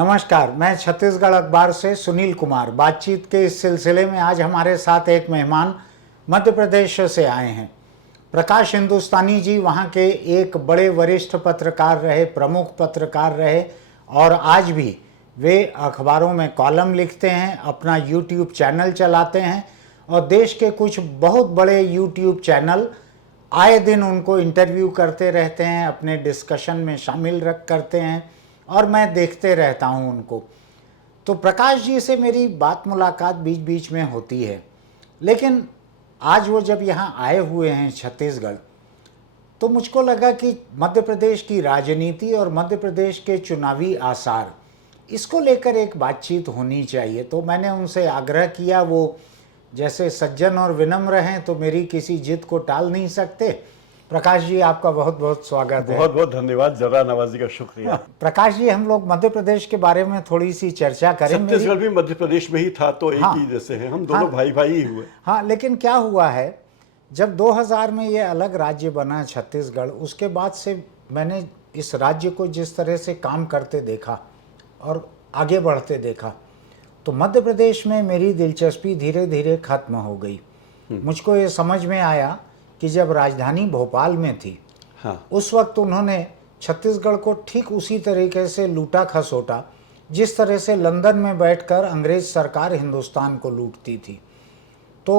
नमस्कार, मैं छत्तीसगढ़ अखबार से सुनील कुमार। बातचीत के इस सिलसिले में आज हमारे साथ एक मेहमान मध्य प्रदेश से आए हैं। प्रकाश हिंदुस्तानी जी वहाँ के एक बड़े वरिष्ठ पत्रकार रहे, प्रमुख पत्रकार रहे और आज भी वे अखबारों में कॉलम लिखते हैं, अपना यूट्यूब चैनल चलाते हैं और देश के कुछ बहुत बड़े यूट्यूब चैनल आए दिन उनको इंटरव्यू करते रहते हैं, अपने डिस्कशन में शामिल करते हैं और मैं देखते रहता हूं उनको। तो प्रकाश जी से मेरी बात मुलाकात बीच बीच में होती है, लेकिन आज वो जब यहाँ आए हुए हैं छत्तीसगढ़, तो मुझको लगा कि मध्य प्रदेश की राजनीति और मध्य प्रदेश के चुनावी आसार, इसको लेकर एक बातचीत होनी चाहिए। तो मैंने उनसे आग्रह किया, वो जैसे सज्जन और विनम्र हैं तो मेरी किसी जिद को टाल नहीं सकते। प्रकाश जी, आपका बहुत बहुत स्वागत है। बहुत बहुत धन्यवाद, जरा नवाजी का शुक्रिया। प्रकाश जी, हम लोग मध्य प्रदेश के बारे में थोड़ी सी चर्चा करें। छत्तीसगढ़ भी मध्य प्रदेश में ही था, तो एक ही जैसे हैं हम दोनों, भाई भाई ही हुए। हाँ, लेकिन क्या हुआ है, जब 2000 में ये अलग राज्य बना छत्तीसगढ़, उसके बाद से मैंने इस राज्य को जिस तरह से काम करते देखा और आगे बढ़ते देखा, तो मध्य प्रदेश में मेरी दिलचस्पी धीरे धीरे खत्म हो गई। मुझको ये समझ में आया कि जब राजधानी भोपाल में थी, उस वक्त उन्होंने छत्तीसगढ़ को ठीक उसी तरीके से लूटा खसोटा जिस तरह से लंदन में बैठकर अंग्रेज सरकार हिंदुस्तान को लूटती थी। तो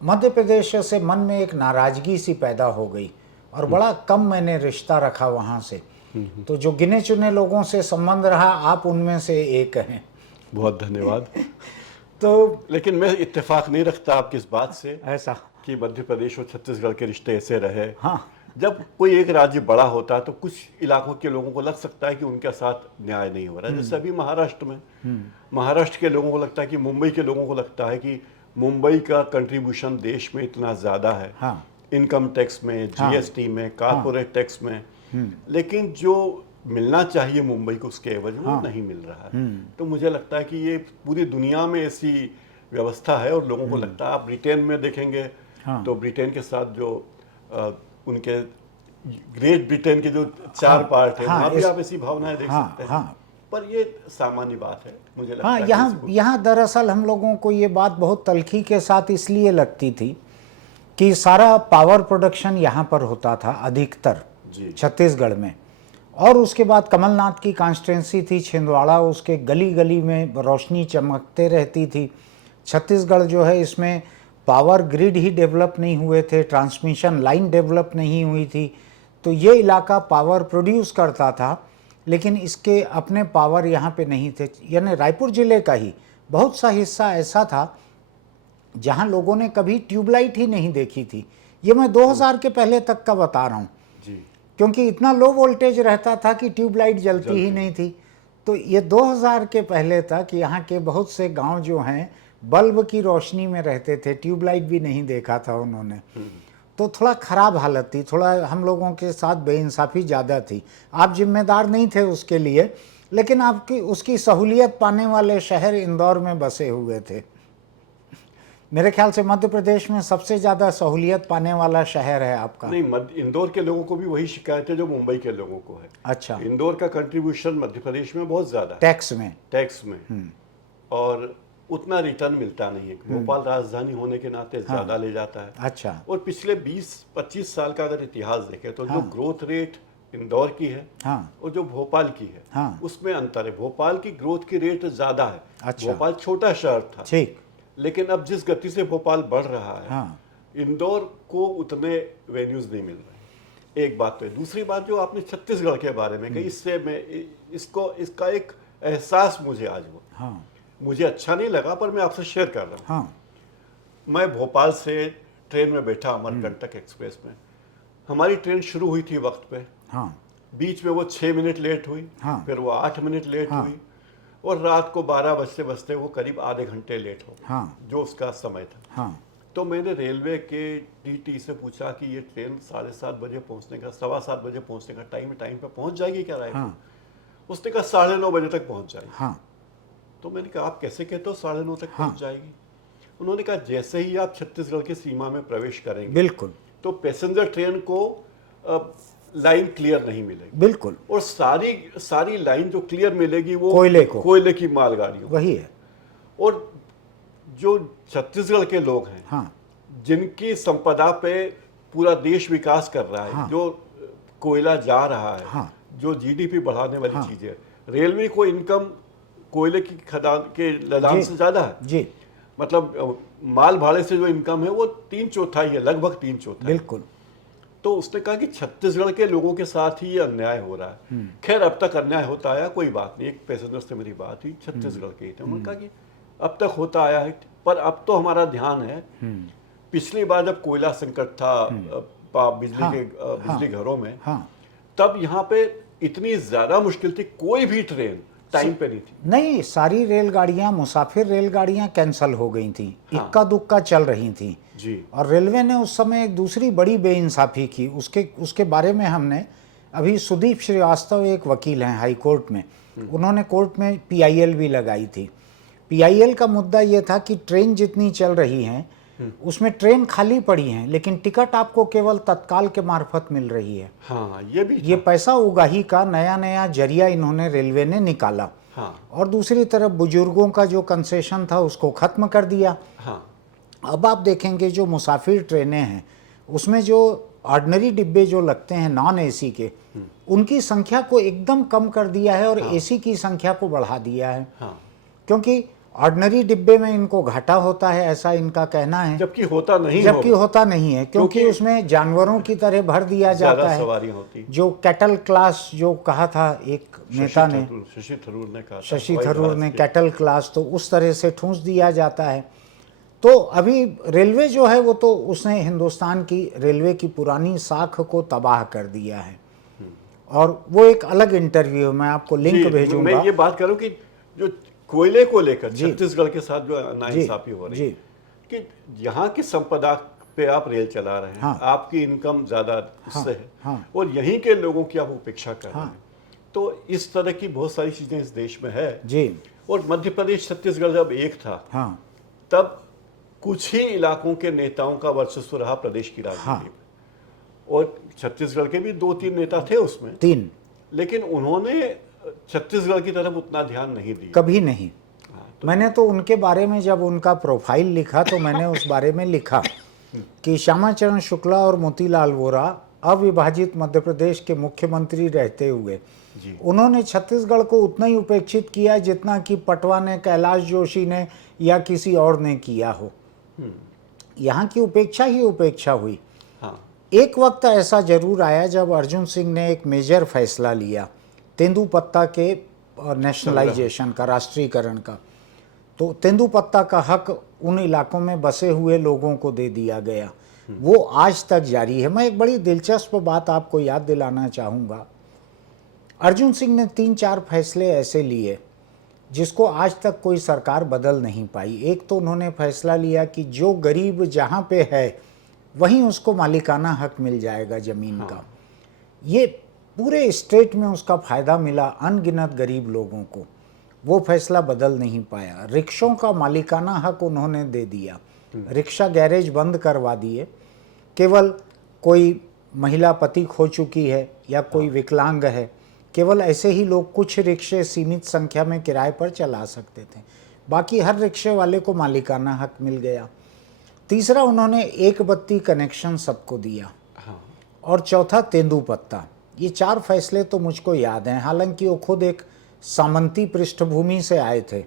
मध्य प्रदेश से मन में एक नाराजगी सी पैदा हो गई और बड़ा कम मैंने रिश्ता रखा वहाँ से। तो जो गिने चुने लोगों से संबंध रहा, आप उनमें से एक हैं। बहुत धन्यवाद। तो लेकिन मैं इत्तेफाक नहीं रखता आपकी इस बात से, ऐसा कि मध्य प्रदेश और छत्तीसगढ़ के रिश्ते ऐसे रहे। हाँ, जब कोई एक राज्य बड़ा होता है तो कुछ इलाकों के लोगों को लग सकता है कि उनके साथ न्याय नहीं हो रहा है। जैसे अभी महाराष्ट्र में, महाराष्ट्र के लोगों को लगता है कि, मुंबई के लोगों को लगता है कि मुंबई का कंट्रीब्यूशन देश में इतना ज़्यादा है, हाँ, इनकम टैक्स में, जीएसटी में, कारपोरेट टैक्स में, लेकिन जो मिलना चाहिए मुंबई को उसके एवज में नहीं मिल रहा है। तो मुझे लगता है कि ये पूरी दुनिया में ऐसी व्यवस्था है और लोगों को लगता है। आप ब्रिटेन में देखेंगे तो ब्रिटेन के साथ जो उनके ग्रेट ब्रिटेन के जो चार पार्ट है, वहाँ भी आप ऐसी भावनाएं देख सकते हैं। पर ये सामान्य बात है, मुझे लगता है। यहाँ दरअसल हम लोगों को ये बात बहुत तल्खी के साथ इसलिए लगती थी कि सारा पावर प्रोडक्शन यहाँ पर होता था अधिकतर छत्तीसगढ़ में, और उसके बाद कमलनाथ की कॉन्स्टिट्यूंसी थी छिंदवाड़ा, उसके गली गली में रोशनी चमकते रहती थी। छत्तीसगढ़ जो है, इसमें पावर ग्रिड ही डेवलप नहीं हुए थे, ट्रांसमिशन लाइन डेवलप नहीं हुई थी। तो ये इलाका पावर प्रोड्यूस करता था, लेकिन इसके अपने पावर यहाँ पे नहीं थे। यानी रायपुर ज़िले का ही बहुत सा हिस्सा ऐसा था जहाँ लोगों ने कभी ट्यूबलाइट ही नहीं देखी थी। ये मैं 2000 के पहले तक का बता रहा हूँ, क्योंकि इतना लो वोल्टेज रहता था कि ट्यूबलाइट जलती ही नहीं थी। तो ये 2000 के पहले तक यहाँ के बहुत से गांव जो हैं बल्ब की रोशनी में रहते थे, ट्यूबलाइट भी नहीं देखा था उन्होंने। तो थोड़ा ख़राब हालत थी, थोड़ा हम लोगों के साथ बेइंसाफ़ी ज़्यादा थी। आप जिम्मेदार नहीं थे उसके लिए, लेकिन आपकी उसकी सहूलियत पाने वाले शहर इंदौर में बसे हुए थे। मेरे ख्याल से मध्य प्रदेश में सबसे ज़्यादा सहूलियत पाने वाला शहर है आपका। नहीं, इंदौर के लोगों को भी वही शिकायत है जो मुंबई के लोगों को है। अच्छा, इंदौर का कंट्रीब्यूशन मध्य प्रदेश में बहुत ज़्यादा है, टैक्स में और उतना रिटर्न मिलता नहीं है। भोपाल राजधानी होने के नाते ज़्यादा ले जाता है। अच्छा, और पिछले 20-25 साल का अगर इतिहास देखें तो जो ग्रोथ रेट इंदौर की है और जो भोपाल की है, उसमें अंतर है। भोपाल की ग्रोथ की रेट ज़्यादा है। अच्छा, भोपाल छोटा शहर था, ठीक, लेकिन अब जिस गति से भोपाल बढ़ रहा है, इंदौर को उतने वेन्यूज नहीं मिल रहे। एक बात तो है। दूसरी बात जो आपने छत्तीसगढ़ के बारे में कही, इससे मैं इसका एक एहसास मुझे आज हुआ। मुझे अच्छा नहीं लगा, पर मैं आपसे शेयर कर रहा हूँ। मैं भोपाल से ट्रेन में बैठा अमरकंटक एक्सप्रेस में। हमारी ट्रेन शुरू हुई थी वक्त पे, बीच में वो 6 मिनट लेट हुई, फिर वो 8 मिनट लेट हुई, और रात को 12 बजते बजते वो करीब आधे घंटे लेट हो, जो उसका समय था। तो मैंने रेलवे के टीटी से पूछा कि ये ट्रेन 7:30 बजे पहुंचने का, 7:15 बजे पहुंचने का टाइम पे पहुंच जाएगी क्या रायपुर? उसने कहा 9:30 बजे तक पहुंच जाएगी। तो मैंने कहा आप कैसे कहते हो 9:30 तक पहुंच जाएगी? उन्होंने कहा जैसे ही आप छत्तीसगढ़ की सीमा में प्रवेश करेंगे, बिल्कुल, तो पैसेंजर ट्रेन को लाइन क्लियर नहीं मिलेगी। बिल्कुल। और सारी लाइन जो क्लियर मिलेगी वो कोयले की मालगाड़ियों, वही है। और जो छत्तीसगढ़ के लोग हैं, हाँ, जिनकी संपदा पे पूरा देश विकास कर रहा है, हाँ, जो कोयला जा रहा है, हाँ, जो जीडीपी बढ़ाने वाली हाँ, चीजें, रेलवे को इनकम कोयले की खदान के लदान जी, से ज्यादा है। जी, मतलब माल भाड़े से जो इनकम है वो 3/4 है, लगभग 3/4। बिल्कुल। तो उसने कहा कि छत्तीसगढ़ के लोगों के साथ ही ये अन्याय हो रहा है। खैर, अब तक अन्याय होता आया, कोई बात नहीं। एक पैसेंजर से मेरी बात हुई, छत्तीसगढ़ के ही थे। उन्होंने कहा कि अब तक होता आया है, पर अब तो हमारा ध्यान है, पिछली बार जब कोयला संकट था बिजली घरों में, हाँ, तब यहाँ पे इतनी ज्यादा मुश्किल थी, कोई भी ट्रेन टाइम पे नहीं थी। नहीं, सारी रेलगाड़ियां, मुसाफिर रेलगाड़ियां कैंसल हो गई थी, हाँ, इक्का दुक्का चल रही थी जी। और रेलवे ने उस समय एक दूसरी बड़ी बेइंसाफी की। उसके बारे में हमने अभी, सुदीप श्रीवास्तव एक वकील हैं हाई कोर्ट में, उन्होंने कोर्ट में पीआईएल भी लगाई थी। पीआईएल का मुद्दा ये था कि ट्रेन जितनी चल रही हैं उसमें ट्रेन खाली पड़ी हैं, लेकिन टिकट आपको केवल तत्काल के मार्फत मिल रही है। हाँ, ये भी ये पैसा उगाही का नया नया जरिया इन्होंने, रेलवे ने निकाला। हाँ, और दूसरी तरफ बुजुर्गों का जो कंसेशन था उसको खत्म कर दिया। हाँ, अब आप देखेंगे जो मुसाफिर ट्रेनें हैं उसमें जो ऑर्डिनरी डिब्बे जो लगते हैं नॉन एसी के, उनकी संख्या को एकदम कम कर दिया है और एसी की संख्या को बढ़ा दिया है। हाँ। क्योंकि ऑर्डिनरी डिब्बे में इनको घाटा होता है, ऐसा इनका कहना है, जबकि होता नहीं है, क्योंकि उसमें जानवरों की तरह भर दिया जाता है। सवारियां होती। जो कैटल क्लास जो कहा था एक नेता ने, शशि थरूर ने कहा, शशि थरूर ने कैटल क्लास, तो उस तरह से ठूंस दिया जाता है। तो अभी रेलवे जो है वो तो उसने हिंदुस्तान की रेलवे की पुरानी साख को तबाह कर दिया है। और वो एक अलग इंटरव्यू, मैं आपको लिंक भेजूंगा। मैं ये बात करूं कि जो कोयले को लेकर छत्तीसगढ़ के साथ जो नाइंसाफी हो रही है, कि यहाँ की संपदा पे आप रेल चला रहे हैं, हाँ, आपकी इनकम ज्यादा उससे है, हाँ, और यहीं के लोगों की आप उपेक्षा कर रहे हैं। तो इस तरह की बहुत सारी चीजें इस देश में है जी। और मध्य प्रदेश छत्तीसगढ़ जब एक था, हाँ, तब कुछ ही इलाकों के नेताओं का वर्चस्व रहा प्रदेश की राजनीति में। और छत्तीसगढ़ के भी 2-3 नेता थे उसमें, 3, लेकिन उन्होंने छत्तीसगढ़ की तरफ उतना ध्यान नहीं दिया, कभी नहीं। मैंने तो उनके बारे में जब उनका प्रोफाइल लिखा तो मैंने उस बारे में लिखा कि श्यामाचरण शुक्ला और मोतीलाल वोरा अविभाजित मध्य प्रदेश के मुख्यमंत्री रहते हुए उन्होंने छत्तीसगढ़ को उतना ही उपेक्षित किया जितना कि पटवा ने, कैलाश जोशी ने या किसी और ने किया हो। यहाँ की उपेक्षा ही उपेक्षा हुई। हाँ। एक वक्त ऐसा जरूर आया जब अर्जुन सिंह ने एक मेजर फैसला लिया तेंदुपत्ता के नेशनलाइजेशन का, राष्ट्रीयकरण का। तो तेंदुपत्ता का हक उन इलाकों में बसे हुए लोगों को दे दिया गया, वो आज तक जारी है। मैं एक बड़ी दिलचस्प बात आपको याद दिलाना चाहूँगा। अर्जुन सिंह ने 3-4 फैसले ऐसे लिए जिसको आज तक कोई सरकार बदल नहीं पाई। एक तो उन्होंने फैसला लिया कि जो गरीब जहाँ पे है वहीं उसको मालिकाना हक मिल जाएगा ज़मीन का। ये पूरे स्टेट में उसका फ़ायदा मिला अनगिनत गरीब लोगों को, वो फैसला बदल नहीं पाया। रिक्शों का मालिकाना हक उन्होंने दे दिया, रिक्शा गैरेज बंद करवा दिए। केवल कोई महिला पति खो चुकी है या कोई विकलांग है, केवल ऐसे ही लोग कुछ रिक्शे सीमित संख्या में किराए पर चला सकते थे, बाकी हर रिक्शे वाले को मालिकाना हक मिल गया। तीसरा, उन्होंने एक बत्ती कनेक्शन सबको दिया। और चौथा, तेंदुपत्ता। ये 4 फैसले तो मुझको याद हैं, हालांकि वो खुद एक सामंती पृष्ठभूमि से आए थे,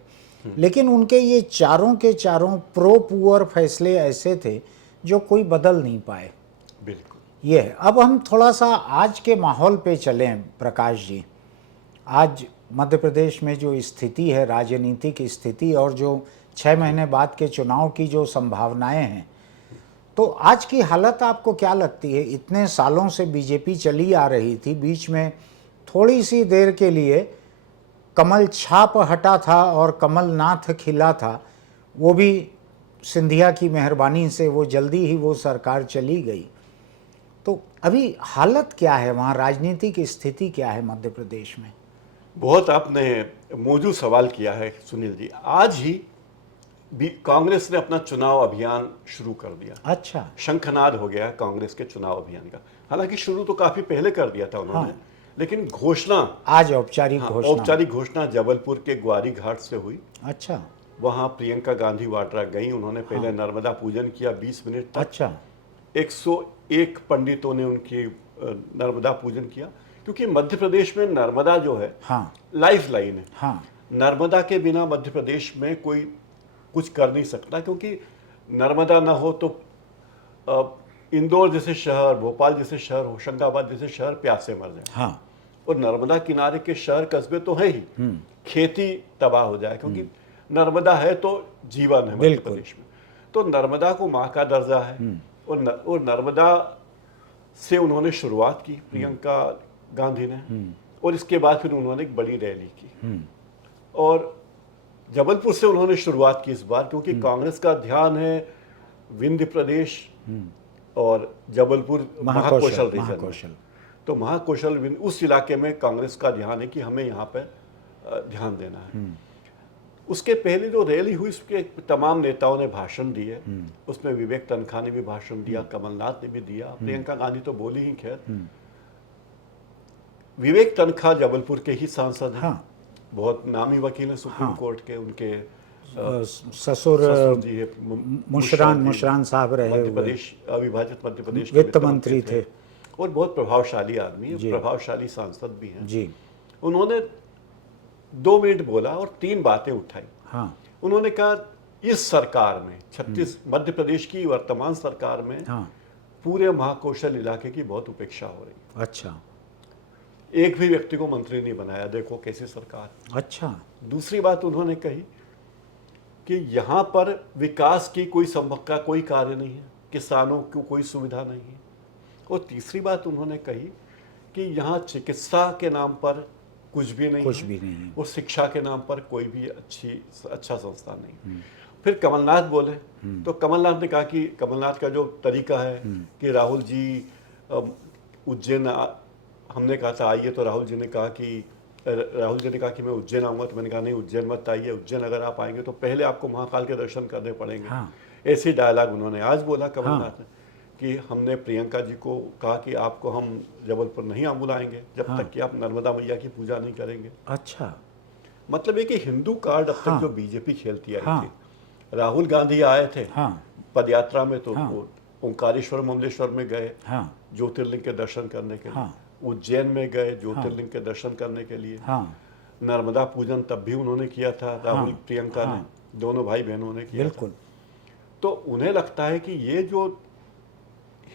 लेकिन उनके ये चारों के चारों प्रो पुअर फैसले ऐसे थे जो कोई बदल नहीं पाए। बिल्कुल। ये है। अब हम थोड़ा सा आज के माहौल पे चलें प्रकाश जी। आज मध्य प्रदेश में जो स्थिति है, राजनीतिक स्थिति, और जो 6 महीने बाद के चुनाव की जो संभावनाएं हैं, तो आज की हालत आपको क्या लगती है? इतने सालों से बीजेपी चली आ रही थी, बीच में थोड़ी सी देर के लिए कमल छाप हटा था और कमलनाथ खिला था, वो भी सिंधिया की मेहरबानी से वो जल्दी ही वो सरकार चली गई। तो अभी हालत क्या है वहाँ, राजनीतिक स्थिति क्या है मध्य प्रदेश में? बहुत आपने मौजूद सवाल किया है सुनील जी। आज ही कांग्रेस ने अपना चुनाव अभियान शुरू कर दिया। अच्छा, शंखनाद हो गया कांग्रेस के चुनाव अभियान का। हालांकि शुरू तो काफी पहले कर दिया था उन्होंने, लेकिन घोषणा आज औपचारिक घोषणा। औपचारिक घोषणा जबलपुर के ग्वारी घाट से हुई। अच्छा, वहां प्रियंका गांधी वाड्रा गई, उन्होंने पहले नर्मदा पूजन किया 20 मिनट तक। अच्छा, 101 पंडितों ने उनकी नर्मदा पूजन किया, क्योंकि मध्य प्रदेश में नर्मदा जो है लाइफ लाइन है। हाँ, नर्मदा के बिना मध्य प्रदेश में कोई कुछ कर नहीं सकता, क्योंकि नर्मदा ना हो तो इंदौर जैसे शहर, भोपाल जैसे शहर, होशंगाबाद जैसे शहर प्यासे मर जाए। हाँ, और नर्मदा किनारे के शहर कस्बे तो है ही, खेती तबाह हो जाए, क्योंकि नर्मदा है तो जीवन है मध्य प्रदेश में। तो नर्मदा को माँ का दर्जा है। और नर्मदा से उन्होंने शुरुआत की प्रियंका गांधी ने, और इसके बाद फिर उन्होंने एक बड़ी रैली की। और जबलपुर से उन्होंने शुरुआत की इस बार, क्योंकि कांग्रेस का ध्यान है विंध्य प्रदेश और जबलपुर महाकौशल रीजन में। तो महाकौशल उस इलाके में कांग्रेस का ध्यान है कि हमें यहाँ पर ध्यान देना है। उसके पहले जो रैली हुई, उसके तमाम नेताओं ने भाषण दिए। उसमें विवेक तनखा ने भी भाषण दिया, कमलनाथ ने भी दिया, प्रियंका गांधी तो बोली ही। खैर, विवेक तनखा जबलपुर के ही सांसद हैं। बहुत नामी वकील हैं सुप्रीम कोर्ट के। उनके ससुर जी है मुशरान साहब रहे, मध्य प्रदेश अविभाजित मध्य प्रदेश के वित्त मंत्री थे, और बहुत प्रभावशाली आदमी है, प्रभावशाली सांसद भी हैं जी। उन्होंने 2 मिनट बोला और 3 बातें उठाई। हाँ, उन्होंने कहा इस सरकार में, मध्य प्रदेश की वर्तमान सरकार में पूरे महाकौशल इलाके की बहुत उपेक्षा हो रही। अच्छा, एक भी व्यक्ति को मंत्री नहीं बनाया, देखो कैसी सरकार। अच्छा। दूसरी बात उन्होंने कही कि यहाँ पर विकास की कोई का कोई कार्य नहीं है, किसानों को कोई सुविधा नहीं है। और तीसरी बात उन्होंने कही कि यहाँ चिकित्सा के नाम पर कुछ भी नहीं है, और शिक्षा के नाम पर कोई भी अच्छा संस्थान नहीं। फिर कमलनाथ बोले, तो कमलनाथ ने कहा कि कमलनाथ का जो तरीका है कि राहुल जी उज्जैन, हमने कहा था आइए, तो राहुल जी ने कहा कि मैं उज्जैन आऊँगा। तो मैंने कहा नहीं, उज्जैन मत आइए, उज्जैन अगर आप आएंगे तो पहले आपको महाकाल के दर्शन करने पड़ेंगे। ऐसी डायलॉग उन्होंने आज बोला कमलनाथ ने, कि हमने प्रियंका जी को कहा कि आपको हम जबलपुर नहीं बुलाएंगे जब तक कि आप नर्मदा मैया की पूजा नहीं करेंगे। अच्छा, मतलब ये कि हिंदू कार्ड अब तक जो बीजेपी खेलती आई थी। राहुल गांधी आए थे पदयात्रा में, तो ओंकारेश्वर ममलेश्वर में गए ज्योतिर्लिंग के दर्शन करने के लिए, उज्जैन में गए ज्योतिर्लिंग के दर्शन करने के लिए, नर्मदा पूजन तब भी उन्होंने किया था, राहुल प्रियंका ने, दोनों भाई बहनों ने किया था। तो उन्हें लगता है कि ये जो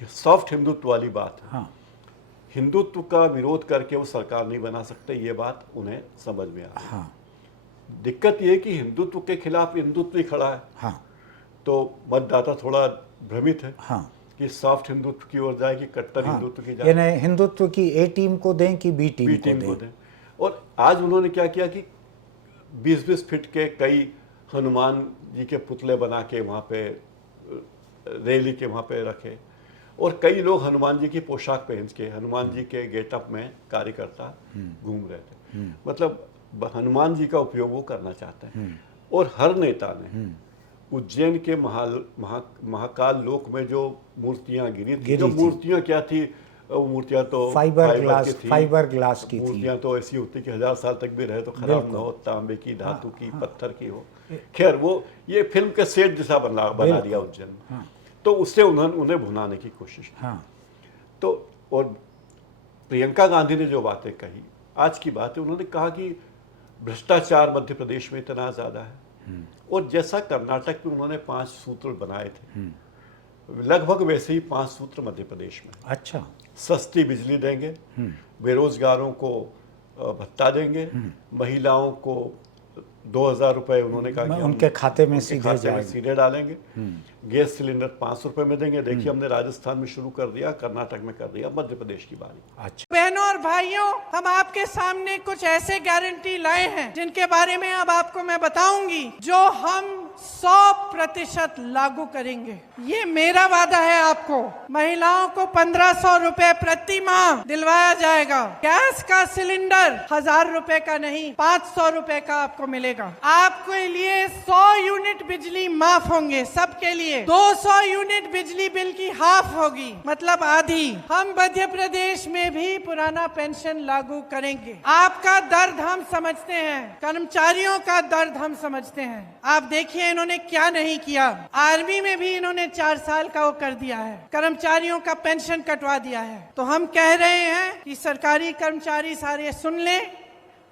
सॉफ्ट हिंदुत्व वाली बात है, हिंदुत्व का विरोध करके वो सरकार नहीं बना सकते, ये बात उन्हें समझ में आ। दिक्कत ये है कि हिंदुत्व के खिलाफ हिंदुत्व ही खड़ा है। तो मतदाता थोड़ा भ्रमित है कि सॉफ्ट हिंदुत्व की ओर जाए कि कट्टर हिंदुत्व की जाए। यानी हिंदुत्व की ए टीम को दें कि बी टीम को दें। और आज उन्होंने क्या किया कि 20-20 फीट के कई हनुमान जी के पुतले बना के वहाँ पे रैली के वहाँ पे रखे, और कई लोग हनुमान जी की पोशाक पहन के, हनुमान जी के गेटअप में कार्यकर्ता घूम रहे थे। मतलब हनुमान जी का उपयोग वो करना चाहते हैं। और हर नेता ने उज्जैन के महाकाल लोक में जो मूर्तियां गिरी थी, जो मूर्तियां क्या थी, वो मूर्तियां तो फाइबर ग्लास की मूर्तियां तो ऐसी होती कि 1000 साल तक भी रहे तो खराब ना हो, तांबे की, धातु की, पत्थर की हो। खैर, वो ये फिल्म के सेट जैसा बना दिया उज्जैन में। तो उससे उन्हें भुनाने की कोशिश की। तो और प्रियंका गांधी ने जो बातें कही, आज की बात है, उन्होंने कहा कि भ्रष्टाचार मध्य प्रदेश में इतना ज़्यादा है, और जैसा कर्नाटक में उन्होंने 5 सूत्र बनाए थे, लगभग वैसे ही 5 सूत्र मध्य प्रदेश में। अच्छा, सस्ती बिजली देंगे, बेरोजगारों को भत्ता देंगे, महिलाओं को 2000 रुपए उन्होंने कहा कि उनके खाते में सीधे डालेंगे, गैस सिलेंडर 500 रुपए में देंगे। देखिए, हमने राजस्थान में शुरू कर दिया, कर्नाटक में कर दिया, मध्य प्रदेश की बारी। अच्छा, बहनों और भाइयों, हम आपके सामने कुछ ऐसे गारंटी लाए हैं जिनके बारे में अब आपको मैं बताऊंगी, जो हम 100% लागू करेंगे। ये मेरा वादा है आपको। महिलाओं को 1500 रुपए प्रति माह दिलवाया जाएगा। गैस का सिलेंडर 1000 रुपए का नहीं, 500 रुपए का आपको मिलेगा। आपके लिए 100 यूनिट बिजली माफ होंगे, सबके लिए 200 यूनिट बिजली बिल की हाफ होगी, मतलब आधी। हम मध्य प्रदेश में भी पुराना पेंशन लागू करेंगे। आपका दर्द हम समझते हैं, कर्मचारियों का दर्द हम समझते हैं। आप देखिए इन्होंने क्या नहीं किया। आर्मी में भी इन्होंने 4 साल का वो कर दिया है, कर्मचारियों का पेंशन कटवा दिया है। तो हम कह रहे हैं कि सरकारी कर्मचारी सारे सुन लें,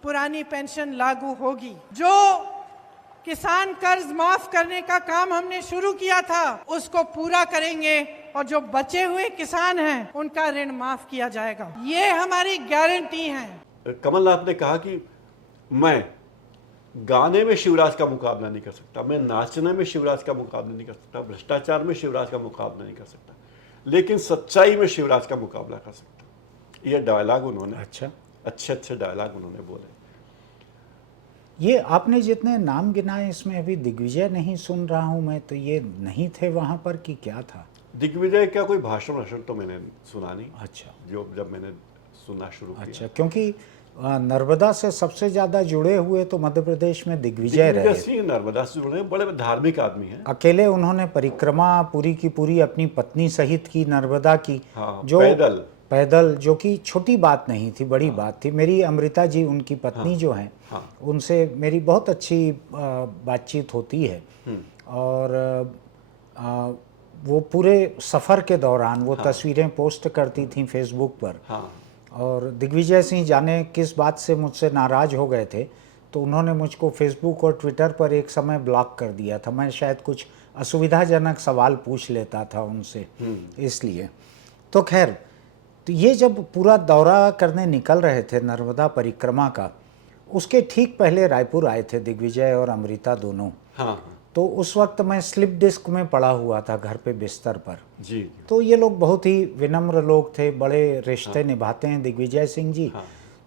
पुरानी पेंशन लागू होगी। जो किसान कर्ज माफ करने का काम हमने शुरू किया था उसको पूरा करेंगे और जो बचे हुए किसान हैं उनका ऋण माफ किया जाएगा। ये हमारी गारंटी है। कमलनाथ ने कहा कि मैं गाने में शिवराज का मुकाबला नहीं कर सकता, मैं नाचने में शिवराज का मुकाबला नहीं कर सकता, भ्रष्टाचार में शिवराज का मुकाबला नहीं कर सकता, लेकिन सच्चाई में शिवराज का मुकाबला कर सकता। ये डायलॉग उन्होंने अच्छे डायलॉग उन्होंने बोले। ये आपने जितने नाम गिनाए इसमें अभी दिग्विजय नहीं सुन रहा हूं मैं, तो ये नहीं थे वहां पर कि क्या था? दिग्विजय का कोई भाषण तो मैंने सुना नहीं। अच्छा, जो जब मैंने सुनना शुरू किया। अच्छा, क्योंकि नर्मदा से सबसे ज्यादा जुड़े हुए तो मध्य प्रदेश में दिग्विजय रहे। सिंह नर्मदा से जुड़े बड़े धार्मिक आदमी हैं। अकेले उन्होंने परिक्रमा पूरी की पूरी अपनी पत्नी सहित की नर्मदा की। हाँ, जो पैदल, जो कि छोटी बात नहीं थी, बड़ी बात थी। मेरी अमृता जी उनकी पत्नी जो हैं, उनसे मेरी बहुत अच्छी बातचीत होती है। और वो पूरे सफ़र के दौरान वो तस्वीरें पोस्ट करती थी फेसबुक पर। और दिग्विजय सिंह जाने किस बात से मुझसे नाराज़ हो गए थे, तो उन्होंने मुझको फेसबुक और ट्विटर पर एक समय ब्लॉक कर दिया था। मैं शायद कुछ असुविधाजनक सवाल पूछ लेता था उनसे, इसलिए। तो खैर, तो ये जब पूरा दौरा करने निकल रहे थे नर्मदा परिक्रमा का, उसके ठीक पहले रायपुर आए थे दिग्विजय और अमृता दोनों। तो उस वक्त मैं स्लिप डिस्क में पड़ा हुआ था घर पे बिस्तर पर। जी। तो ये लोग बहुत ही विनम्र लोग थे, बड़े रिश्ते निभाते हैं दिग्विजय सिंह जी।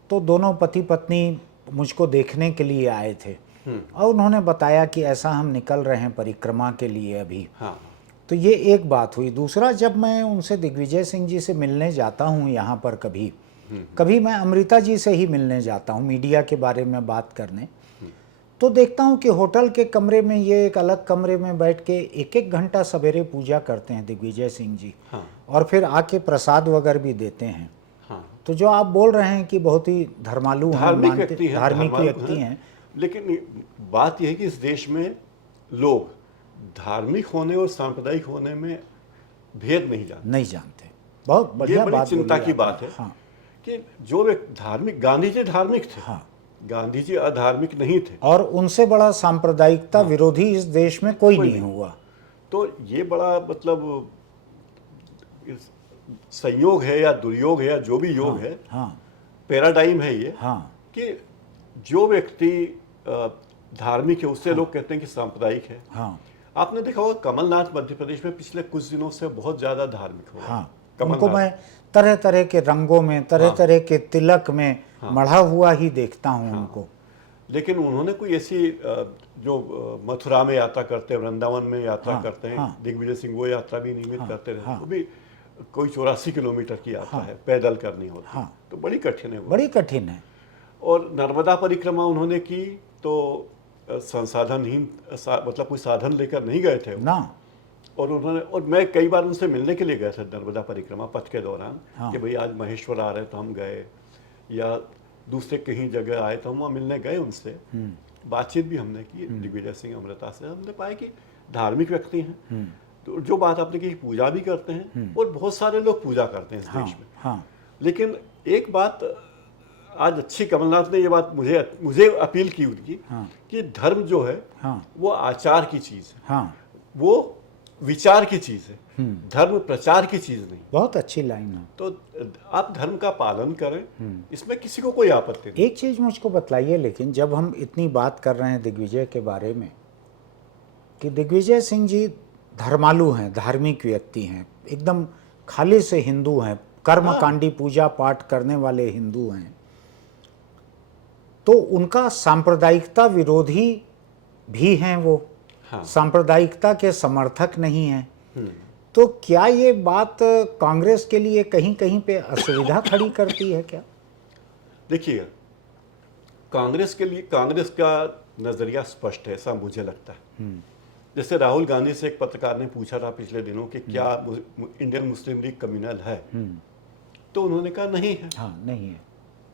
तो दोनों पति पत्नी मुझको देखने के लिए आए थे और उन्होंने बताया कि ऐसा हम निकल रहे हैं परिक्रमा के लिए अभी। तो ये एक बात हुई। दूसरा, जब मैं उनसे दिग्विजय सिंह जी से मिलने जाता हूँ यहाँ पर, कभी मैं अमृता जी से ही मिलने जाता हूँ मीडिया के बारे में बात करने, तो देखता हूँ कि होटल के कमरे में, ये एक अलग कमरे में बैठ के 1-1 घंटा सवेरे पूजा करते हैं दिग्विजय सिंह जी। और फिर आके प्रसाद वगैरह भी देते हैं। तो जो आप बोल रहे हैं कि बहुत ही धर्मालु धार्मिक व्यक्ति हैं, लेकिन बात यह है कि इस देश में लोग धार्मिक होने और सांप्रदायिक होने में भेद नहीं जानते। बहुत बढ़िया बात, चिंता की बात है। कि जो धार्मिक, गांधी जी धार्मिक थे। गांधी जी अधार्मिक नहीं थे, और उनसे बड़ा सांप्रदायिकता विरोधी इस देश में कोई नहीं हुआ। तो ये बड़ा मतलब संयोग है या दुर्योग है या जो भी योग है, पैराडाइम है ये। कि जो व्यक्ति धार्मिक है उससे लोग कहते हैं कि सांप्रदायिक है। आपने देखा होगा कमलनाथ मध्य प्रदेश में पिछले कुछ दिनों से बहुत ज्यादा धार्मिक हो। उनको मैं तरह तरह के रंगों में, तरह तरह के तिलक में मढ़ा हुआ ही देखता हूँ उनको। लेकिन उन्होंने कोई ऐसी जो मथुरा में यात्रा करते हैं, वृंदावन में यात्रा करते हैं, दिग्विजय सिंह वो यात्रा भी नियमित करते रहे। वो भी कोई 84 किलोमीटर की यात्रा है, पैदल करनी होती। तो बड़ी कठिन है वो, बड़ी कठिन है। और नर्मदा परिक्रमा उन्होंने की तो संसाधनहीन, मतलब कोई साधन लेकर नहीं गए थे ना। और मैं कई बार उनसे मिलने के लिए गया था नर्मदा परिक्रमा पथ के दौरान। कि भाई आज महेश्वर आ रहे तो हम गए, या दूसरे कहीं जगह आए तो हम वहाँ मिलने गए उनसे। बातचीत भी हमने की दिग्विजय सिंह अमृता से। हमने पाया कि धार्मिक व्यक्ति हैं। तो जो बात आपने की, पूजा भी करते हैं और बहुत सारे लोग पूजा करते हैं इस देश में। लेकिन एक बात आज अच्छी कमलनाथ ने ये बात मुझे अपील की उनकी, कि धर्म जो है वो आचार की चीज है, वो विचार की चीज है, धर्म प्रचार की चीज नहीं। बहुत अच्छी लाइन है। तो आप धर्म का पालन करें, इसमें किसी को कोई आपत्ति नहीं। एक चीज मुझको बतलाइए, लेकिन जब हम इतनी बात कर रहे हैं दिग्विजय के बारे में, कि दिग्विजय सिंह जी धर्मालु हैं, धार्मिक व्यक्ति हैं, एकदम खाली से हिंदू हैं, कर्मकांडी पूजा पाठ करने वाले हिंदू हैं, तो उनका सांप्रदायिकता विरोधी भी हैं वो। हाँ। सांप्रदायिकता के समर्थक नहीं हैं, तो क्या ये बात कांग्रेस के लिए कहीं कहीं पे असुविधा खड़ी करती है क्या? देखिए, कांग्रेस के लिए कांग्रेस का नजरिया स्पष्ट है, ऐसा मुझे लगता है। जैसे राहुल गांधी से एक पत्रकार ने पूछा था पिछले दिनों कि क्या इंडियन मुस्लिम लीग कम्युनल है, तो उन्होंने कहा नहीं है। हाँ, नहीं है।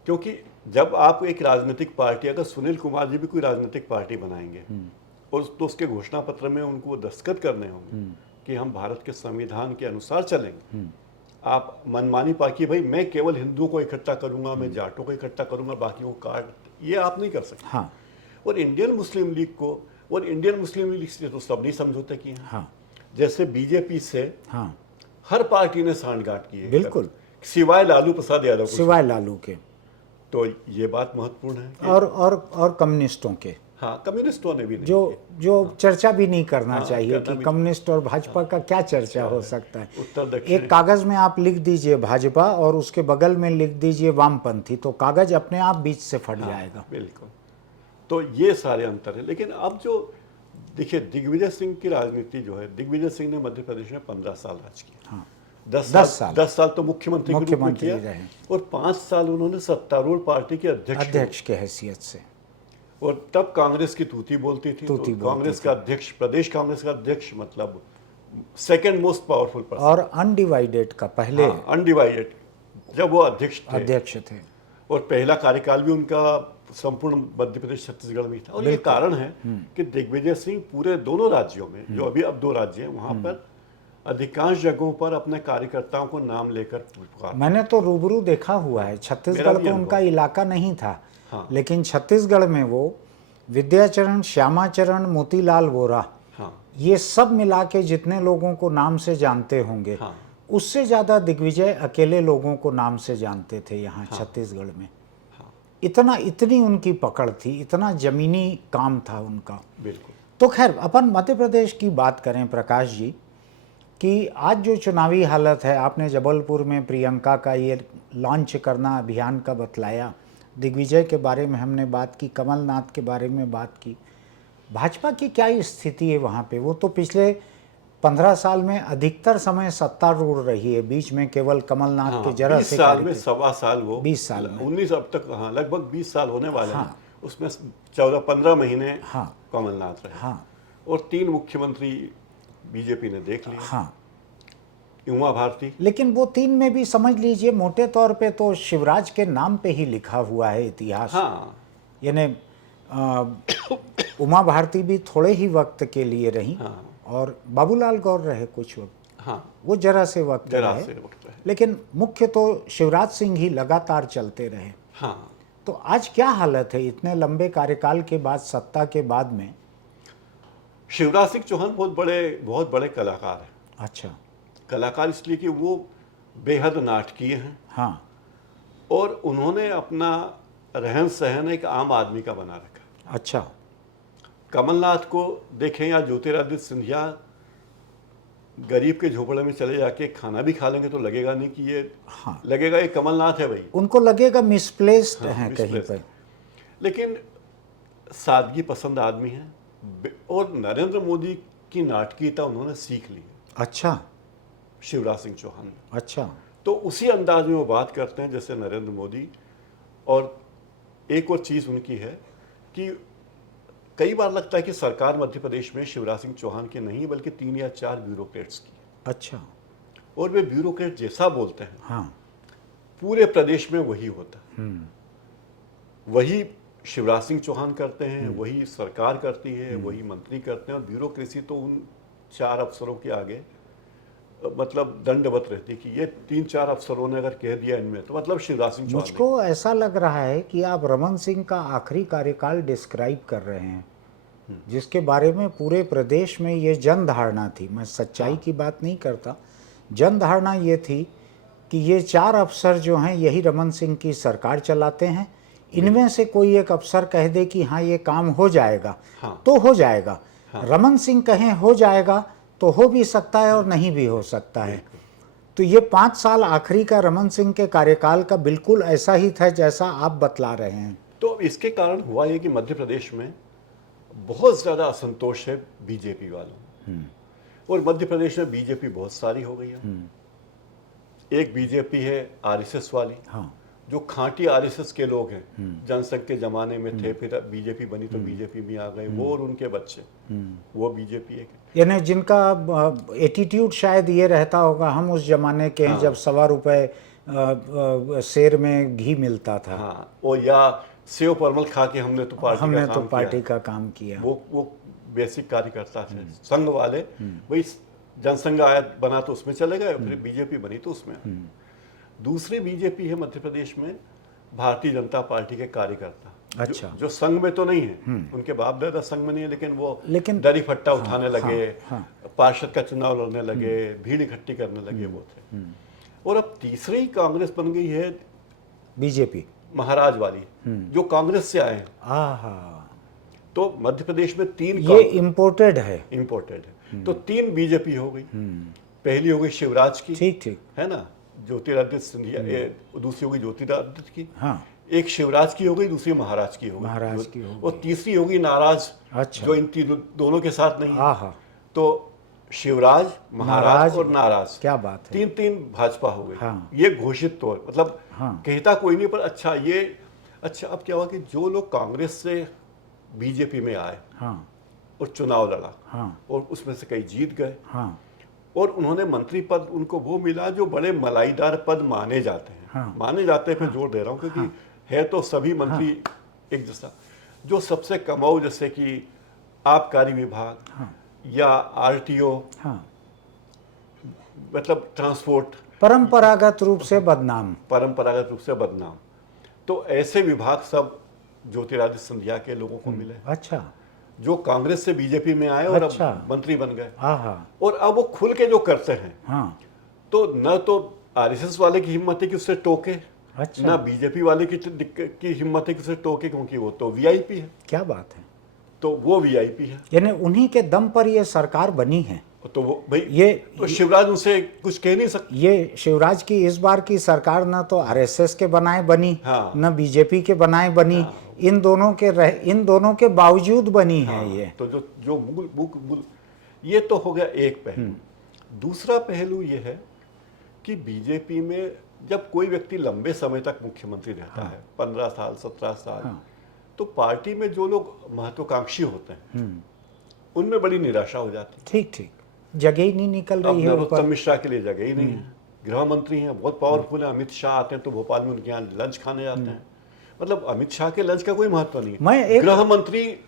क्योंकि जब आप एक राजनीतिक पार्टी, अगर सुनील कुमार जी भी कोई राजनीतिक पार्टी बनाएंगे और तो उसके घोषणा पत्र में उनको दस्तखत करने होंगे कि हम भारत के संविधान के अनुसार चलेंगे, आप मनमानी पार्टी भाई मैं केवल हिंदुओं को इकट्ठा करूंगा, मैं जाटों को इकट्ठा करूंगा, बाकियों को काट, ये आप नहीं कर सकते। हाँ, और इंडियन मुस्लिम लीग को, और इंडियन मुस्लिम लीग से तो सबने समझौते किए हैं। हाँ, जैसे बीजेपी से हाँ, हर पार्टी ने सांठगांठ की है, बिल्कुल, सिवाय लालू प्रसाद यादव को। सिवाय लालू के। तो ये बात महत्वपूर्ण है कि और कम्युनिस्टों के, हाँ, कम्युनिस्टों ने भी नहीं जो चर्चा भी नहीं करना हाँ, चाहिए करना कि भी कम्युनिस्ट और भाजपा का क्या चर्चा हो सकता है। उत्तर दक्षिण एक कागज में आप लिख दीजिए भाजपा और उसके बगल में लिख दीजिए वामपंथी, तो कागज अपने आप बीच से फट जाएगा। बिल्कुल। तो ये सारे अंतर है। लेकिन अब जो देखिए, दिग्विजय सिंह की राजनीति जो है, दिग्विजय सिंह ने मध्य प्रदेश में 15 साल राज किया। हाँ, 10 साल तो मुख्यमंत्री के रूप में किया रहे और 5 साल उन्होंने सत्तारूढ़ पार्टी के अध्यक्ष के हैसियत से। और तब कांग्रेस की तूती बोलती थी। तो कांग्रेस का अध्यक्ष, प्रदेश कांग्रेस का अध्यक्ष, मतलब सेकंड मोस्ट पावरफुल पर्सन, और अनडिवाइडेड का पहले, अनडिवाइडेड, जब वो अध्यक्ष थे और पहला कार्यकाल भी उनका संपूर्ण मध्य प्रदेश छत्तीसगढ़ में था। और ये कारण है कि दिग्विजय सिंह पूरे दोनों राज्यों में, जो अभी अब 2 राज्य हैं, वहां पर अधिकांश जगहों पर अपने कार्यकर्ताओं को नाम लेकर पुकार। मैंने तो रूबरू देखा हुआ है। छत्तीसगढ़ को उनका इलाका नहीं था, हाँ। लेकिन छत्तीसगढ़ में वो विद्याचरण, श्यामाचरण, मोतीलाल वोरा, हाँ। ये सब मिला के जितने लोगों को नाम से जानते होंगे, हाँ। उससे ज्यादा दिग्विजय अकेले लोगों को नाम से जानते थे यहाँ छत्तीसगढ़ में। इतनी उनकी पकड़ थी, इतना जमीनी काम था उनका। बिल्कुल। तो खैर, अपन मध्य प्रदेश की बात करें प्रकाश जी, कि आज जो चुनावी हालत है, आपने जबलपुर में प्रियंका का ये लॉन्च करना अभियान का बतलाया, दिग्विजय के बारे में हमने बात की, कमलनाथ के बारे में बात की, भाजपा की क्या स्थिति है वहाँ पे? वो तो पिछले 15 साल में अधिकतर समय सत्तारूढ़ रही है, बीच में केवल कमलनाथ के जरा से 20 साल में, 1.25 साल, वो 20 साल में 19 अब तक, हाँ, लगभग 20 साल होने वाले हैं। उसमें 14-15 महीने कमलनाथ रहे और 3 मुख्यमंत्री बीजेपी ने देख लिया। हाँ, उमा भारती। लेकिन वो 3 में भी समझ लीजिए मोटे तौर पे तो शिवराज के नाम पे ही लिखा हुआ है इतिहास। हाँ। यानी उमा भारती भी थोड़े ही वक्त के लिए रही, और बाबूलाल गौर रहे कुछ वक्त। हाँ, वो जरा से वक्त रहे, लेकिन मुख्य तो शिवराज सिंह ही लगातार चलते रहे। हाँ। तो आज क्या हालत है इतने लंबे कार्यकाल के बाद, सत्ता के बाद में? शिवराज सिंह चौहान बहुत बड़े कलाकार हैं। अच्छा। कलाकार इसलिए कि वो बेहद नाटकीय हैं। हाँ। और उन्होंने अपना रहन सहन एक आम आदमी का बना रखा। अच्छा। कमलनाथ को देखें या ज्योतिरादित्य सिंधिया, गरीब के झोपड़े में चले जाके खाना भी खा लेंगे तो लगेगा नहीं कि ये, लगेगा ये कमलनाथ है भाई, उनको लगेगा मिसप्लेस्ड है कहीं पर। लेकिन सादगी पसंद आदमी है और नरेंद्र मोदी की नाटकीयता उन्होंने सीख ली। अच्छा। शिवराज सिंह चौहान। अच्छा। तो उसी अंदाज में वो बात करते हैं जैसे नरेंद्र मोदी। और एक और चीज़ उनकी है कि कई बार लगता है कि सरकार मध्य प्रदेश में शिवराज सिंह चौहान की नहीं बल्कि 3 या 4 ब्यूरोक्रेट्स की। अच्छा। और वे ब्यूरोक्रेट जैसा बोलते हैं, हाँ, पूरे प्रदेश में वही होता है। वही शिवराज सिंह चौहान करते हैं, वही सरकार करती है, वही मंत्री करते हैं। और ब्यूरोक्रेसी तो उन 4 अफसरों के आगे मतलब दंडवत रहती कि ये 3-4 अफसरों ने अगर कह दिया इनमें, तो मतलब शिवराज सिंह चौहान। मुझको ऐसा लग रहा है कि आप रमन सिंह का आखिरी कार्यकाल डिस्क्राइब कर रहे हैं, जिसके बारे में पूरे प्रदेश में ये जन धारणा थी। मैं सच्चाई की बात नहीं करता, जन धारणा ये थी कि ये 4 अफसर जो हैं यही रमन सिंह की सरकार चलाते हैं। इनमें से कोई एक अफसर कह दे कि हाँ ये काम हो जाएगा, तो हो जाएगा। रमन सिंह कहें हो जाएगा तो हो भी सकता है और नहीं भी हो सकता है। तो ये 5 साल आखिरी का रमन सिंह के कार्यकाल का बिल्कुल ऐसा ही था जैसा आप बतला रहे हैं। तो इसके कारण हुआ ये कि मध्य प्रदेश में बहुत ज़्यादा असंतोष है बीजेपी वालों में। और मध्य प्रदेश में बीजेपी बहुत सारी हो गई है। एक बीजेपी है आरएसएस वाली, हाँ, जो खांटी आरएसएस के लोग हैं, जनसंघ के जमाने में थे, फिर बीजेपी बनी तो बीजेपी में आ गए, वो और उनके बच्चे, वो बीजेपी एक है। यानी जिनका एटीट्यूड शायद ये रहता होगा, हम उस जमाने के हैं जब ₹1.25 शेर में घी मिलता था। हाँ, और या सेव परमल खा के हमने तो पार्टी का काम किया। वो बेसिक कार्यकर्ता थे संघ वाले। वही जनसंघ आया बना तो उसमें चले गए, फिर बीजेपी बनी तो उसमें। दूसरी बीजेपी है मध्य प्रदेश में भारतीय जनता पार्टी के कार्यकर्ता, अच्छा, जो संघ में तो नहीं है, उनके बाप दादा संघ में नहीं है, लेकिन दरी फट्टा उठाने लगे, पार्षद का चुनाव लड़ने लगे, भीड़ इकट्ठी करने लगे, वो थे। और अब तीसरी कांग्रेस बन गई है बीजेपी महाराज वाली, जो कांग्रेस से आए हैं। तो मध्य प्रदेश में तीन, ये इम्पोर्टेड है, तो 3 बीजेपी हो गई। पहली हो गई शिवराज की, ठीक है ना, ज्योतिरादित्य सिंधिया, दूसरी हो गई ज्योतिरादित्य की, हाँ, एक शिवराज की हो गई, दूसरी महाराज की हो गई, और तीसरी होगी नाराज, अच्छा, जो इन दोनों के साथ नहीं है। तो शिवराज, महाराज और नाराज, क्या बात है, 3 भाजपा हो गई। हाँ, ये घोषित तो मतलब कहता कोई नहीं, पर अच्छा अब क्या हुआ कि जो लोग कांग्रेस से बीजेपी में आए और चुनाव लड़ा, और उसमें से कई जीत गए, और उन्होंने मंत्री पद उनको वो मिला जो बड़े मलाईदार पद माने जाते हैं। माने जाते हैं पे जोर दे रहा हूँ, क्योंकि है तो सभी मंत्री एक जैसा। जो सबसे कमाऊ, जैसे कि आबकारी विभाग या आरटीओ, मतलब ट्रांसपोर्ट, परंपरागत रूप से बदनाम, तो ऐसे विभाग सब ज्योतिरादित्य सिंधिया के लोगों को मिले। अच्छा, जो कांग्रेस से बीजेपी में आए और अच्छा, अब मंत्री बन गए, और अब वो खुल के जो करते हैं, तो न तो आरएसएस वाले की हिम्मत है कि उससे टोके, अच्छा, ना बीजेपी वाले की हिम्मत है कि उसे टोके, क्योंकि वो तो वीआईपी है। क्या बात है, तो वो वीआईपी है, यानी उन्हीं के दम पर ये सरकार बनी है। तो वो भाई तो शिवराज उनसे कुछ कह नहीं सकते। ये शिवराज की इस बार की सरकार न तो आरएसएस के बनाए बनी, न बीजेपी के बनाए बनी, इन दोनों के बावजूद बनी है ये। तो जो मूल ये तो हो गया एक पहलू। दूसरा पहलू ये है कि बीजेपी में जब कोई व्यक्ति लंबे समय तक मुख्यमंत्री रहता है, 15 साल 17 साल, तो पार्टी में जो लोग महत्वाकांक्षी होते हैं उनमें बड़ी निराशा हो जाती है। ठीक, जगह ही नहीं निकल रही है। नरोत्तम मिश्रा के लिए जगह ही नहीं है, गृह मंत्री हैं, बहुत पावरफुल है। अमित शाह आते हैं तो भोपाल में उनके यहाँ लंच खाने जाते हैं, मतलब अमित शाह के लंच का कोई महत्व नहीं है। गृह मंत्री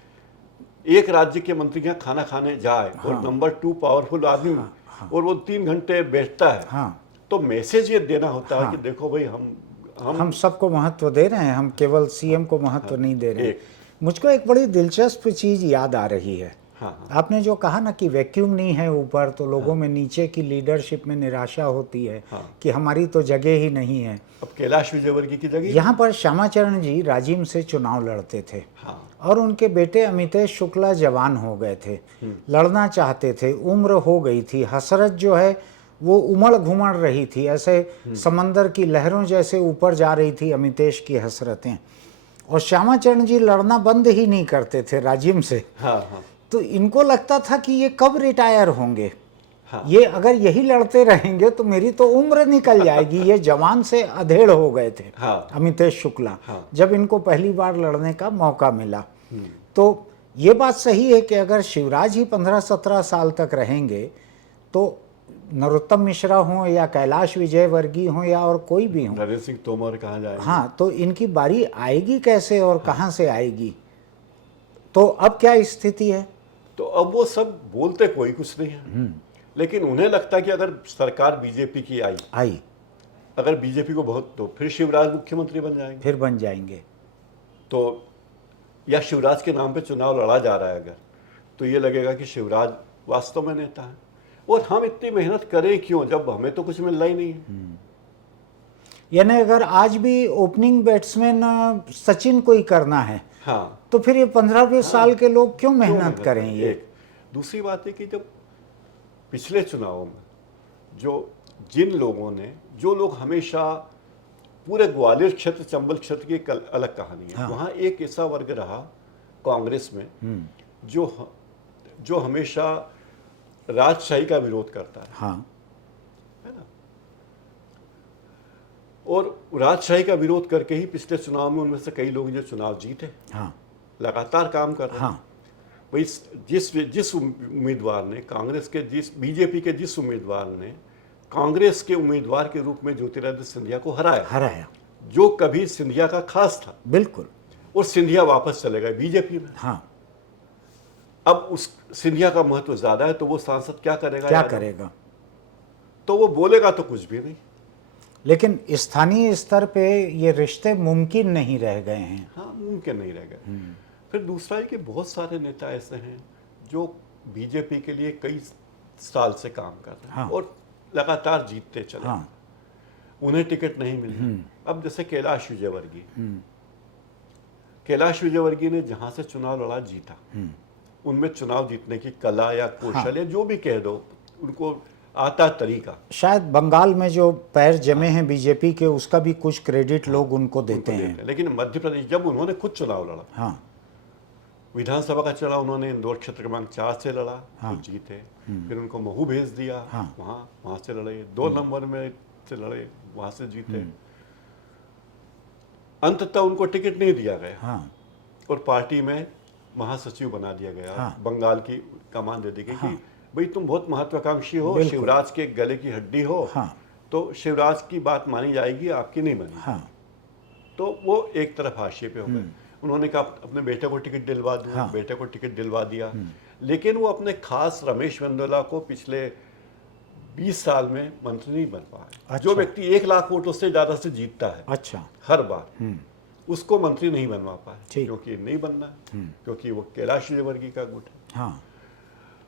एक राज्य के मंत्री के यहाँ खाना खाने जाए, और नंबर 2 पावरफुल आदमी, और वो 3 घंटे बैठता है, तो मैसेज ये देना होता है कि देखो भाई हम सबको महत्व दे रहे हैं, हम केवल सीएम को महत्व नहीं दे रहे। मुझको एक बड़ी दिलचस्प चीज याद आ रही है। आपने जो कहा ना कि वैक्यूम नहीं है ऊपर, तो लोगों में नीचे की लीडरशिप में निराशा होती है कि हमारी तो जगह ही नहीं है। अब कैलाश विजयवर्गीय की जगह, यहाँ पर श्यामाचरण जी राजिम से चुनाव लड़ते थे, और उनके बेटे अमितेश शुक्ला जवान हो गए थे, लड़ना चाहते थे, उम्र हो गई थी, हसरत जो है वो उमड़ घुमड़ रही थी, ऐसे समंदर की लहरों जैसे ऊपर जा रही थी अमितेश की हसरतें, और श्यामाचरण जी लड़ना बंद ही नहीं करते थे राजिम से। तो इनको लगता था कि ये कब रिटायर होंगे, ये अगर यही लड़ते रहेंगे तो मेरी तो उम्र निकल जाएगी। ये जवान से अधेड़ हो गए थे अमितेश शुक्ला, जब इनको पहली बार लड़ने का मौका मिला। तो ये बात सही है कि अगर शिवराज ही 15-17 साल तक रहेंगे, तो नरोत्तम मिश्रा हो या कैलाश विजयवर्गीय हो या और कोई भी हो, नरेंद्र सिंह तोमर कहाँ जाएंगे, तो इनकी बारी आएगी कैसे और कहाँ से आएगी। तो अब क्या स्थिति है? तो अब वो सब बोलते कोई कुछ नहीं है, लेकिन उन्हें लगता है कि अगर सरकार बीजेपी की आई, अगर बीजेपी को बहुत, तो फिर शिवराज मुख्यमंत्री बन जाएंगे, तो या शिवराज के नाम पे चुनाव लड़ा जा रहा है अगर, तो ये लगेगा कि शिवराज वास्तव में नेता है, और हम इतनी मेहनत करें क्यों जब हमें तो कुछ मिलना ही नहीं है। यानी अगर आज भी ओपनिंग बैट्समैन सचिन को ही करना है, तो फिर ये 15-20 साल के लोग क्यों मेहनत करें। ये दूसरी बात है कि जब पिछले चुनावों में जो लोग हमेशा पूरे ग्वालियर क्षेत्र, चंबल क्षेत्र की एक अलग कहानी है, वहां एक ऐसा वर्ग रहा कांग्रेस में जो हमेशा राजशाही का विरोध करता हाँ है ना, और राजशाही का विरोध करके ही पिछले चुनाव में उनमें से कई लोग जो चुनाव जीते, हाँ लगातार काम कर रहे हैं। हाँ भाई जिस उम्मीदवार ने बीजेपी के जिस उम्मीदवार ने कांग्रेस के उम्मीदवार के रूप में ज्योतिरादित्य सिंधिया को हराया, जो कभी सिंधिया का खास था, बिल्कुल, और सिंधिया वापस चले गए बीजेपी में। हाँ अब उस सिंधिया का महत्व ज्यादा है, तो वो सांसद क्या करेगा? क्या करेगा? तो वो बोलेगा तो कुछ भी नहीं। लेकिन स्थानीय स्तर पे ये रिश्ते मुमकिन नहीं रह गए हैं। हाँ, मुमकिन नहीं रह गए। फिर दूसरा है कि बहुत सारे नेता ऐसे हैं जो बीजेपी के लिए कई साल से काम कर रहे हैं, हाँ। और लगातार जीतते चले, हाँ उन्हें टिकट नहीं मिली। अब जैसे कैलाश विजयवर्गीय ने जहां से चुनाव लड़ा जीता, उनमें चुनाव जीतने की कला या कौशल या जो भी कह दो, उनको आता तरीका। शायद बंगाल में जो पैर जमे हैं बीजेपी के, उसका भी कुछ क्रेडिट लोग उनको देते हैं। लेकिन मध्य प्रदेश जब उन्होंने खुद चुनाव लड़ा, हाँ विधानसभा का चुनाव उन्होंने इंदौर क्षेत्र क्रमांक 4 से लड़ा, हाँ। तो जीते। फिर उनको महू भेज दिया, हाँ। वहां से लड़े, 2 नंबर में से लड़े, वहां से जीते। अंततः उनको टिकट नहीं दिया गया, हाँ और पार्टी में महासचिव बना दिया गया। हाँ। बंगाल की कमान दे दी गई हाँ। कि भाई तुम बहुत महत्वाकांक्षी हो, बिल्कुल। शिवराज के गले की हड्डी हो, हाँ। तो शिवराज की बात मानी जाएगी, आपकी नहीं मानी। हाँ तो वो एक तरफ हाशिए पे हो गए। उन्होंने कहा अपने बेटे को टिकट दिलवा दूं, हाँ। बेटे को टिकट दिलवा दिया। लेकिन वो अपने खास रमेश वेंदोला को पिछले 20 साल में मंत्री नहीं बन पाए। अच्छा। जो व्यक्ति 1 लाख वोटों से ज्यादा से जीतता है अच्छा, हर बार, उसको मंत्री नहीं बनवा पाए, ठीक। क्योंकि नहीं बनना है, क्योंकि वो कैलाश विजयवर्गीय का गुट है। हाँ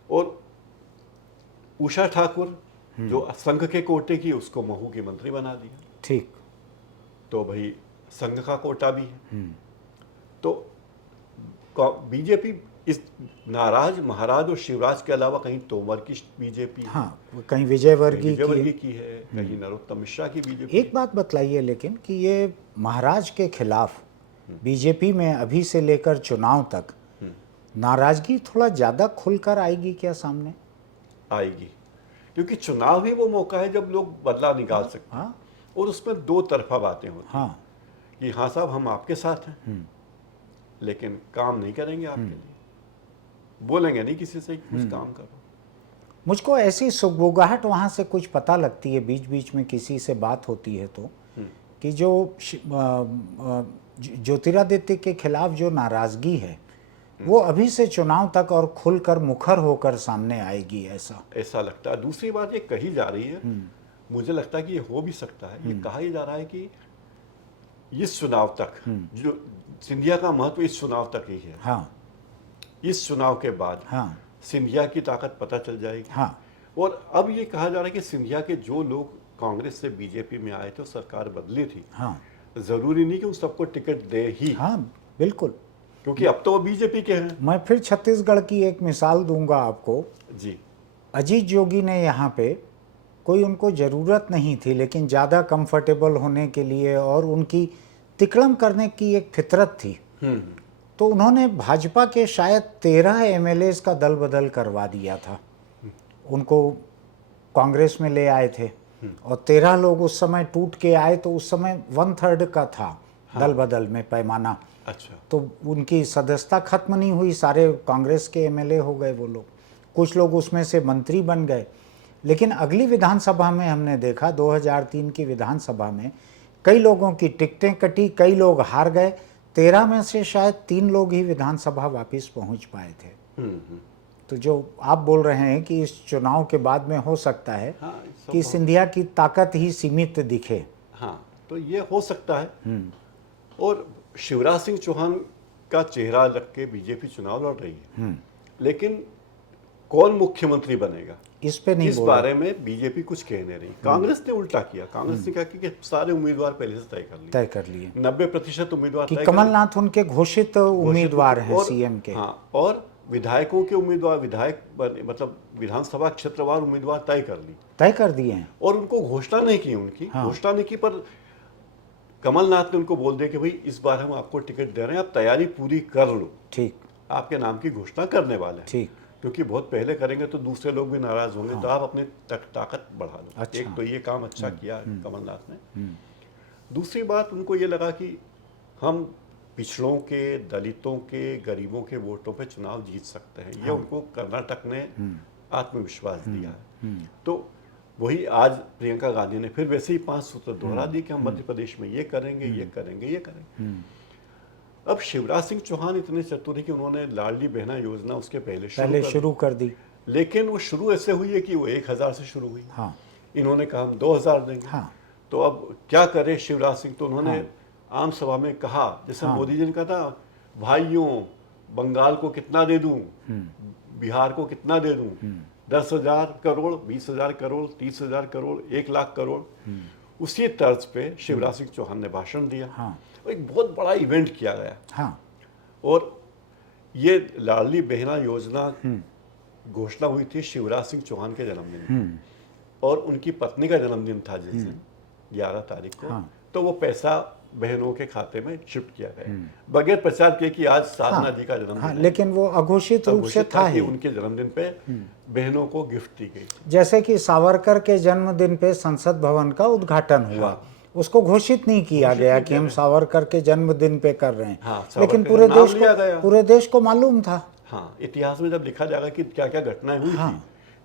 और उषा ठाकुर जो संघ के कोटे की, उसको महू की मंत्री बना दिया। ठीक, तो भाई संघ का कोटा भी है। तो बीजेपी इस नाराज महाराज और शिवराज के अलावा कहीं तोमर की बीजेपी, हाँ कहीं विजयवर्गीय विजयवर्गीय की। की है, कहीं नरोत्तम मिश्रा की बीजेपी। एक बात बतलाइए लेकिन, कि ये महाराज के खिलाफ बीजेपी में अभी से लेकर चुनाव तक नाराजगी थोड़ा ज्यादा खुलकर आएगी क्या सामने? आएगी, क्योंकि चुनाव ही वो मौका है जब लोग बदला निकाल सकते हैं। हाँ और उसमें 2 तरफा बातें होती हैं हाँ कि हाँ साहब हम आपके साथ हैं, लेकिन काम नहीं करेंगे आपके लिए, बोलेंगे नहीं किसी से कुछ काम करो। मुझको ऐसी सुगबुगाहट वहाँ से कुछ पता लगती है, बीच बीच में किसी से बात होती है तो, कि जो ज्योतिरादित्य के खिलाफ जो नाराजगी है वो अभी से चुनाव तक और खुलकर मुखर होकर सामने आएगी, ऐसा लगता है। दूसरी बात ये कही जा रही है, मुझे लगता है कि ये हो भी सकता है, ये कहा ही जा रहा है कि इस चुनाव तक जो सिंधिया का महत्व इस चुनाव तक ही है। हाँ इस चुनाव के बाद हाँ सिंधिया की ताकत पता चल जाएगी। हाँ और अब ये कहा जा रहा है कि सिंधिया के जो लोग कांग्रेस से बीजेपी में आए थे, सरकार बदली थी, हाँ जरूरी नहीं कि उन सबको टिकट दे ही, हाँ बिल्कुल। क्योंकि अब तो वो बीजेपी के हैं। मैं फिर छत्तीसगढ़ की एक मिसाल दूंगा आपको जी। अजीत जोगी ने यहाँ पे, कोई उनको ज़रूरत नहीं थी, लेकिन ज़्यादा कंफर्टेबल होने के लिए और उनकी तिकड़म करने की एक फितरत थी, तो उन्होंने भाजपा के शायद 13 एमएलए का दल बदल करवा दिया था। उनको कांग्रेस में ले आए थे और 13 लोग उस समय टूट के आए, तो उस समय 1/3 का था दल बदल में पैमाना। अच्छा। तो उनकी सदस्यता खत्म नहीं हुई, सारे कांग्रेस के एमएलए हो गए वो लोग, कुछ लोग उसमें से मंत्री बन गए। लेकिन अगली विधानसभा में हमने देखा, 2003 की विधानसभा में कई लोगों की टिकटें कटी, कई लोग हार गए, 13 में से शायद 3 लोग ही विधानसभा वापस पहुंच पाए थे। तो जो आप बोल रहे हैं कि इस चुनाव के बाद में हो सकता है हाँ, कि सिंधिया की ताकत ही सीमित दिखे। हाँ, तो ये हो सकता है। और शिवराज सिंह चौहान का चेहरा रख के बीजेपी चुनाव लड़ रही है, लेकिन कौन मुख्यमंत्री बनेगा इस पे नहीं इस बारे में बीजेपी कुछ कह नहीं रही। कांग्रेस ने उल्टा किया, कांग्रेस ने कहा कि सारे उम्मीदवार पहले से तय कर लिए, 90% उम्मीदवार कि कमलनाथ उनके घोषित उम्मीदवार हैं सीएम के। हाँ, और विधायकों के उम्मीदवार, मतलब विधानसभा क्षेत्रवार उम्मीदवार तय कर दिए हैं, और उनको घोषणा नहीं की, उनकी घोषणा नहीं की, पर कमलनाथ ने उनको बोल दिया कि भाई इस बार हम आपको टिकट दे रहे हैं, आप तैयारी पूरी कर लो। ठीक। आपके नाम की घोषणा करने वाले हैं। ठीक। क्योंकि बहुत पहले करेंगे तो दूसरे लोग भी नाराज होंगे, तो आप अपनी ताकत बढ़ा लो। अच्छा। एक तो ये काम अच्छा किया कमलनाथ ने। दूसरी बात, उनको ये लगा कि हम पिछड़ों के, दलितों के, गरीबों के वोटों पे चुनाव जीत सकते हैं। ये उनको कर्नाटक ने आत्मविश्वास दिया है। तो वही आज प्रियंका गांधी ने फिर वैसे ही 5 सूत्र दोहरा दी कि हम मध्य प्रदेश में ये करेंगे, ये करेंगे, ये करेंगे। अब शिवराज सिंह चौहान इतने चतुर है कि उन्होंने लाडली बहना योजना उसके पहले शुरू कर दी। लेकिन वो शुरू ऐसे हुई है कि वो 1000 से शुरू हुई। हाँ। इन्होंने कहा हम 2000 देंगे। हाँ। तो अब क्या करे शिवराज सिंह, तो उन्होंने आम सभा में कहा, जैसे मोदी जी ने कहा था, भाइयों बंगाल को कितना दे दूं, बिहार को कितना दे दूं, 10,000 करोड़, 20,000 करोड़, 30,000 करोड़, 1,00,000 करोड़। उसी तर्ज पे शिवराज सिंह चौहान ने भाषण दिया। हाँ। एक बहुत बड़ा इवेंट किया गया। हाँ। और ये लाडली बहना योजना घोषणा हुई थी शिवराज सिंह चौहान के जन्मदिन, और उनकी पत्नी का जन्मदिन था जिस दिन 11 तारीख को। हाँ। तो वो पैसा बहनों के खाते में शिफ्ट किया गया, बगैर प्रचार किए कि आज साधना जी का जन्मदिन है। लेकिन वो अघोषित रूप से था कि ही। उनके जन्मदिन पे बहनों को गिफ्ट दी गई। जैसे कि सावरकर के जन्मदिन पे संसद भवन का उद्घाटन हुआ, उसको घोषित नहीं किया गया कि हम सावरकर के जन्मदिन पे कर रहे हैं, लेकिन पूरे देश को मालूम था। हाँ, इतिहास में जब लिखा जाएगा कि क्या क्या घटनाएं हुई थी,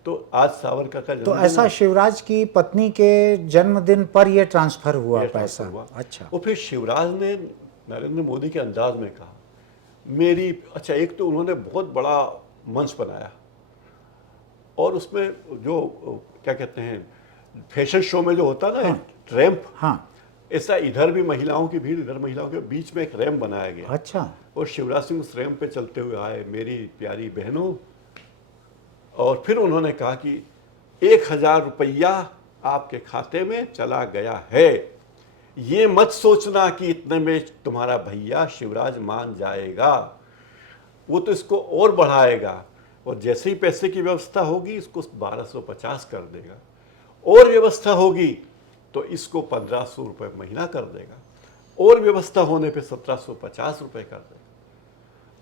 तो आज सावरकर का तो ऐसा शिवराज की पत्नी के जन्मदिन पर ये ट्रांसफर हुआ पैसा हुआ। अच्छा। और फिर शिवराज ने नरेंद्र मोदी के अंदाज में कहा मेरी, अच्छा एक तो उन्होंने बहुत बड़ा मंच बनाया, और उसमें जो क्या कहते हैं फैशन शो में जो होता है ना, रैंप, ऐसा इधर भी महिलाओं की भीड़, इधर महिलाओं के बीच में एक रैंप बनाया गया। अच्छा। और शिवराज सिंह उस रैंप पे चलते हुए आए, मेरी प्यारी बहनों, और फिर उन्होंने कहा कि 1,000 रुपया आपके खाते में चला गया है, ये मत सोचना कि इतने में तुम्हारा भैया शिवराज मान जाएगा, वो तो इसको और बढ़ाएगा, और जैसे ही पैसे की व्यवस्था होगी इसको 1250 कर देगा, और व्यवस्था होगी तो इसको 1,500 रुपये महीना कर देगा, और व्यवस्था होने पे 1,750 रुपये कर देगा,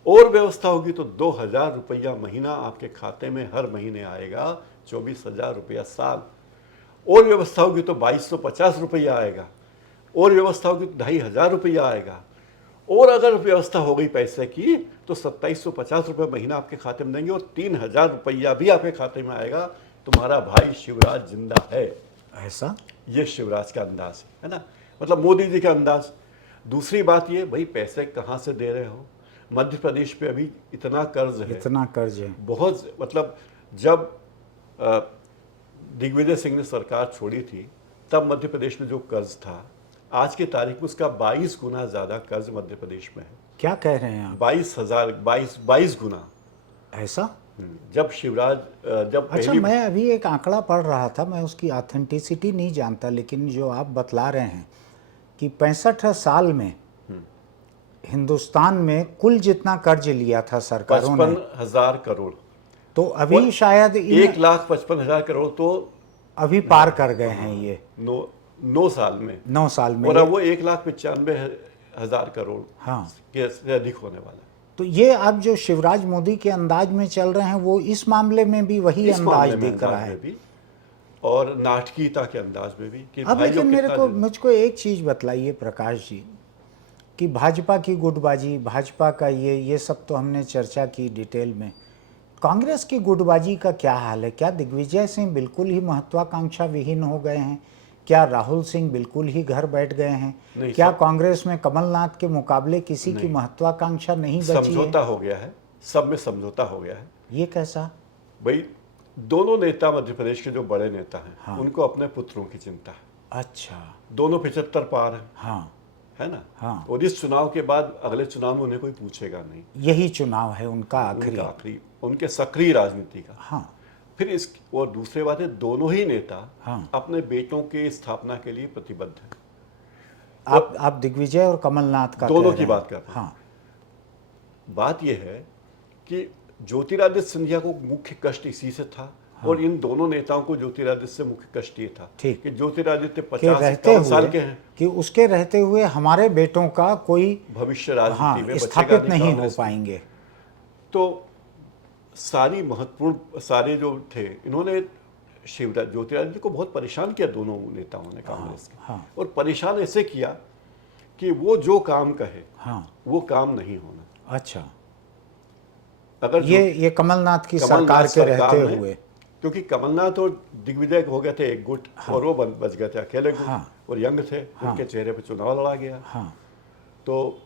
और व्यवस्था होगी तो 2,000 रुपया महीना आपके खाते में हर महीने आएगा, 24,000 रुपया साल, और व्यवस्था होगी तो 2,250 रुपया आएगा, और व्यवस्था होगी तो 2,500 रुपया आएगा, और अगर व्यवस्था हो गई पैसे की तो 2,750 रुपये महीना आपके खाते में देंगे, और 3,000 रुपया भी आपके खाते में आएगा। तुम्हारा भाई शिवराज जिंदा है। ऐसा ये शिवराज का अंदाज है ना, मतलब मोदी जी का अंदाज। दूसरी बात ये, भाई पैसे कहाँ से दे रहे हो, मध्य प्रदेश पे अभी इतना कर्ज है, बहुत, मतलब जब दिग्विजय सिंह ने सरकार छोड़ी थी तब मध्य प्रदेश में जो कर्ज था, आज की तारीख में उसका 22 गुना ज्यादा कर्ज मध्य प्रदेश में है। क्या कह रहे हैं आप? 22 गुना। ऐसा? जब शिवराज अच्छा, मैं अभी एक आंकड़ा पढ़ रहा था, मैं उसकी ऑथेंटिसिटी नहीं जानता, लेकिन जो आप बतला रहे हैं कि 65 साल में हिंदुस्तान में कुल जितना कर्ज लिया था सरकारों ने 55,000 करोड़, तो अभी शायद 1,55,000 करोड़ तो अभी पार कर गए हैं ये 9 साल में। 9 साल में, और अब वो 1,95,000 करोड़ से अधिक होने वाला है। तो ये अब जो शिवराज मोदी के अंदाज में चल रहे हैं, वो इस मामले में भी वही अंदाज दिख रहा है, और नाटकीयता के अंदाज में भी कि अब लेकिन मुझको एक चीज बतलाइए प्रकाश जी, कि भाजपा की गुटबाजी, भाजपा का ये सब तो हमने चर्चा की डिटेल में, कांग्रेस की गुटबाजी का क्या हाल है? क्या दिग्विजय सिंह बिल्कुल ही महत्वाकांक्षा विहीन हो गए हैं? क्या राहुल सिंह बिल्कुल ही घर बैठ गए हैं? क्या कांग्रेस में कमलनाथ के मुकाबले किसी की महत्वाकांक्षा नहीं बची है? समझौता हो गया है, सब में समझौता हो गया है। ये कैसा? भाई दोनों नेता, मध्य प्रदेश के जो बड़े नेता हैं, उनको अपने पुत्रों की चिंता है। अच्छा। दोनों 75 पार है। हाँ, है ना। हाँ। और इस चुनाव के बाद अगले चुनाव में उन्हें कोई पूछेगा नहीं, यही चुनाव है उनका आखिरी उनके सक्रिय राजनीति का। हाँ। फिर इस और दूसरी बात है, दोनों ही नेता हाँ। अपने बेटों की स्थापना के लिए प्रतिबद्ध हैं। आप दिग्विजय और कमलनाथ का दोनों की बात कर रहे हैं। हाँ। बात यह है कि ज्योतिरादित्य सिंधिया को मुख्य कष्ट इसी से था। हाँ। और इन दोनों नेताओं को ज्योतिरादित्य से मुख्य कष्ट ये था कि ज्योतिरादित्य 50 साल के हैं, कि उसके रहते हुए हमारे बेटों का कोई भविष्य राजनीति में स्थापित नहीं हो पाएंगे। तो सारी महत्वपूर्ण सारे जो थे, इन्होंने शिवराज ज्योतिरादित्य को बहुत परेशान किया, दोनों नेताओं ने कांग्रेस के। हाँ। और परेशान ऐसे किया कि वो जो काम कहे वो काम नहीं होना। अच्छा, अगर ये कमलनाथ की सरकार के रहते हुए, क्योंकि कमलनाथ और दिग्विजय हो गए थे एक गुट, और वो बच गए थे अकेले गुट, और यंग थे, उनके चेहरे पर चुनाव लड़ा गया। तो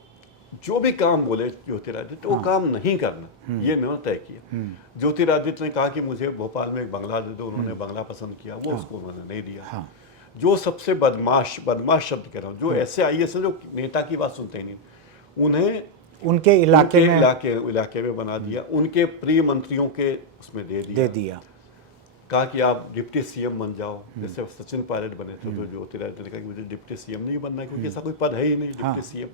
जो भी काम बोले ज्योतिरादित्य, वो काम नहीं करना, ये इन्होंने तय किया। ज्योतिरादित्य ने कहा कि मुझे भोपाल में एक बंगला दे दो, उन्होंने बंगला पसंद किया, वो उसको उन्होंने नहीं दिया। जो सबसे बदमाश शब्द कह रहा हूँ, जो ऐसे आईएएस हैं जो नेता की बात सुनते ही नहीं, उन्हें उनके इलाके में बना दिया, उनके प्रिय मंत्रियों के उसमें दे दिया। कहा कि आप डिप्टी सीएम बन जाओ, जैसे सचिन पायलट बने थे, तो ज्योतिरादित्य ने कहा कि मुझे डिप्टी सीएम नहीं बनना है, क्योंकि ऐसा कोई पद है ही नहीं डिप्टी सीएम।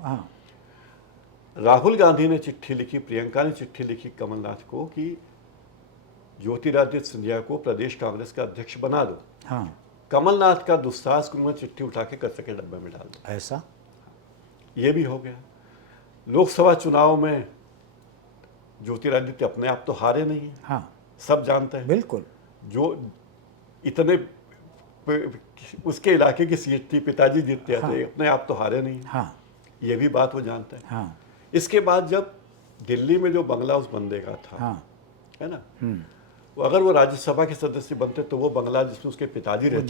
राहुल गांधी ने चिट्ठी लिखी, प्रियंका ने चिट्ठी लिखी कमलनाथ को कि ज्योतिरादित्य सिंधिया को प्रदेश कांग्रेस का अध्यक्ष बना दो। कमलनाथ का दुस्साहस, उन्होंने चिट्ठी उठा के कचरे के डब्बे में डाल दो। ऐसा ये भी हो गया। लोकसभा चुनाव में ज्योतिरादित्य अपने आप तो हारे नहीं है, सब जानते हैं। बिल्कुल, जो इतने उसके इलाके की सीट थी, पिताजी जीतते थे, अपने आप तो हारे नहीं है, ये भी बात वो जानते हैं। इसके बाद जब दिल्ली में जो बंगला उस बंदे का था, है ना, अगर वो राज्यसभा के सदस्य बनते तो वो बंगला जिसमें उसके पिताजी रहते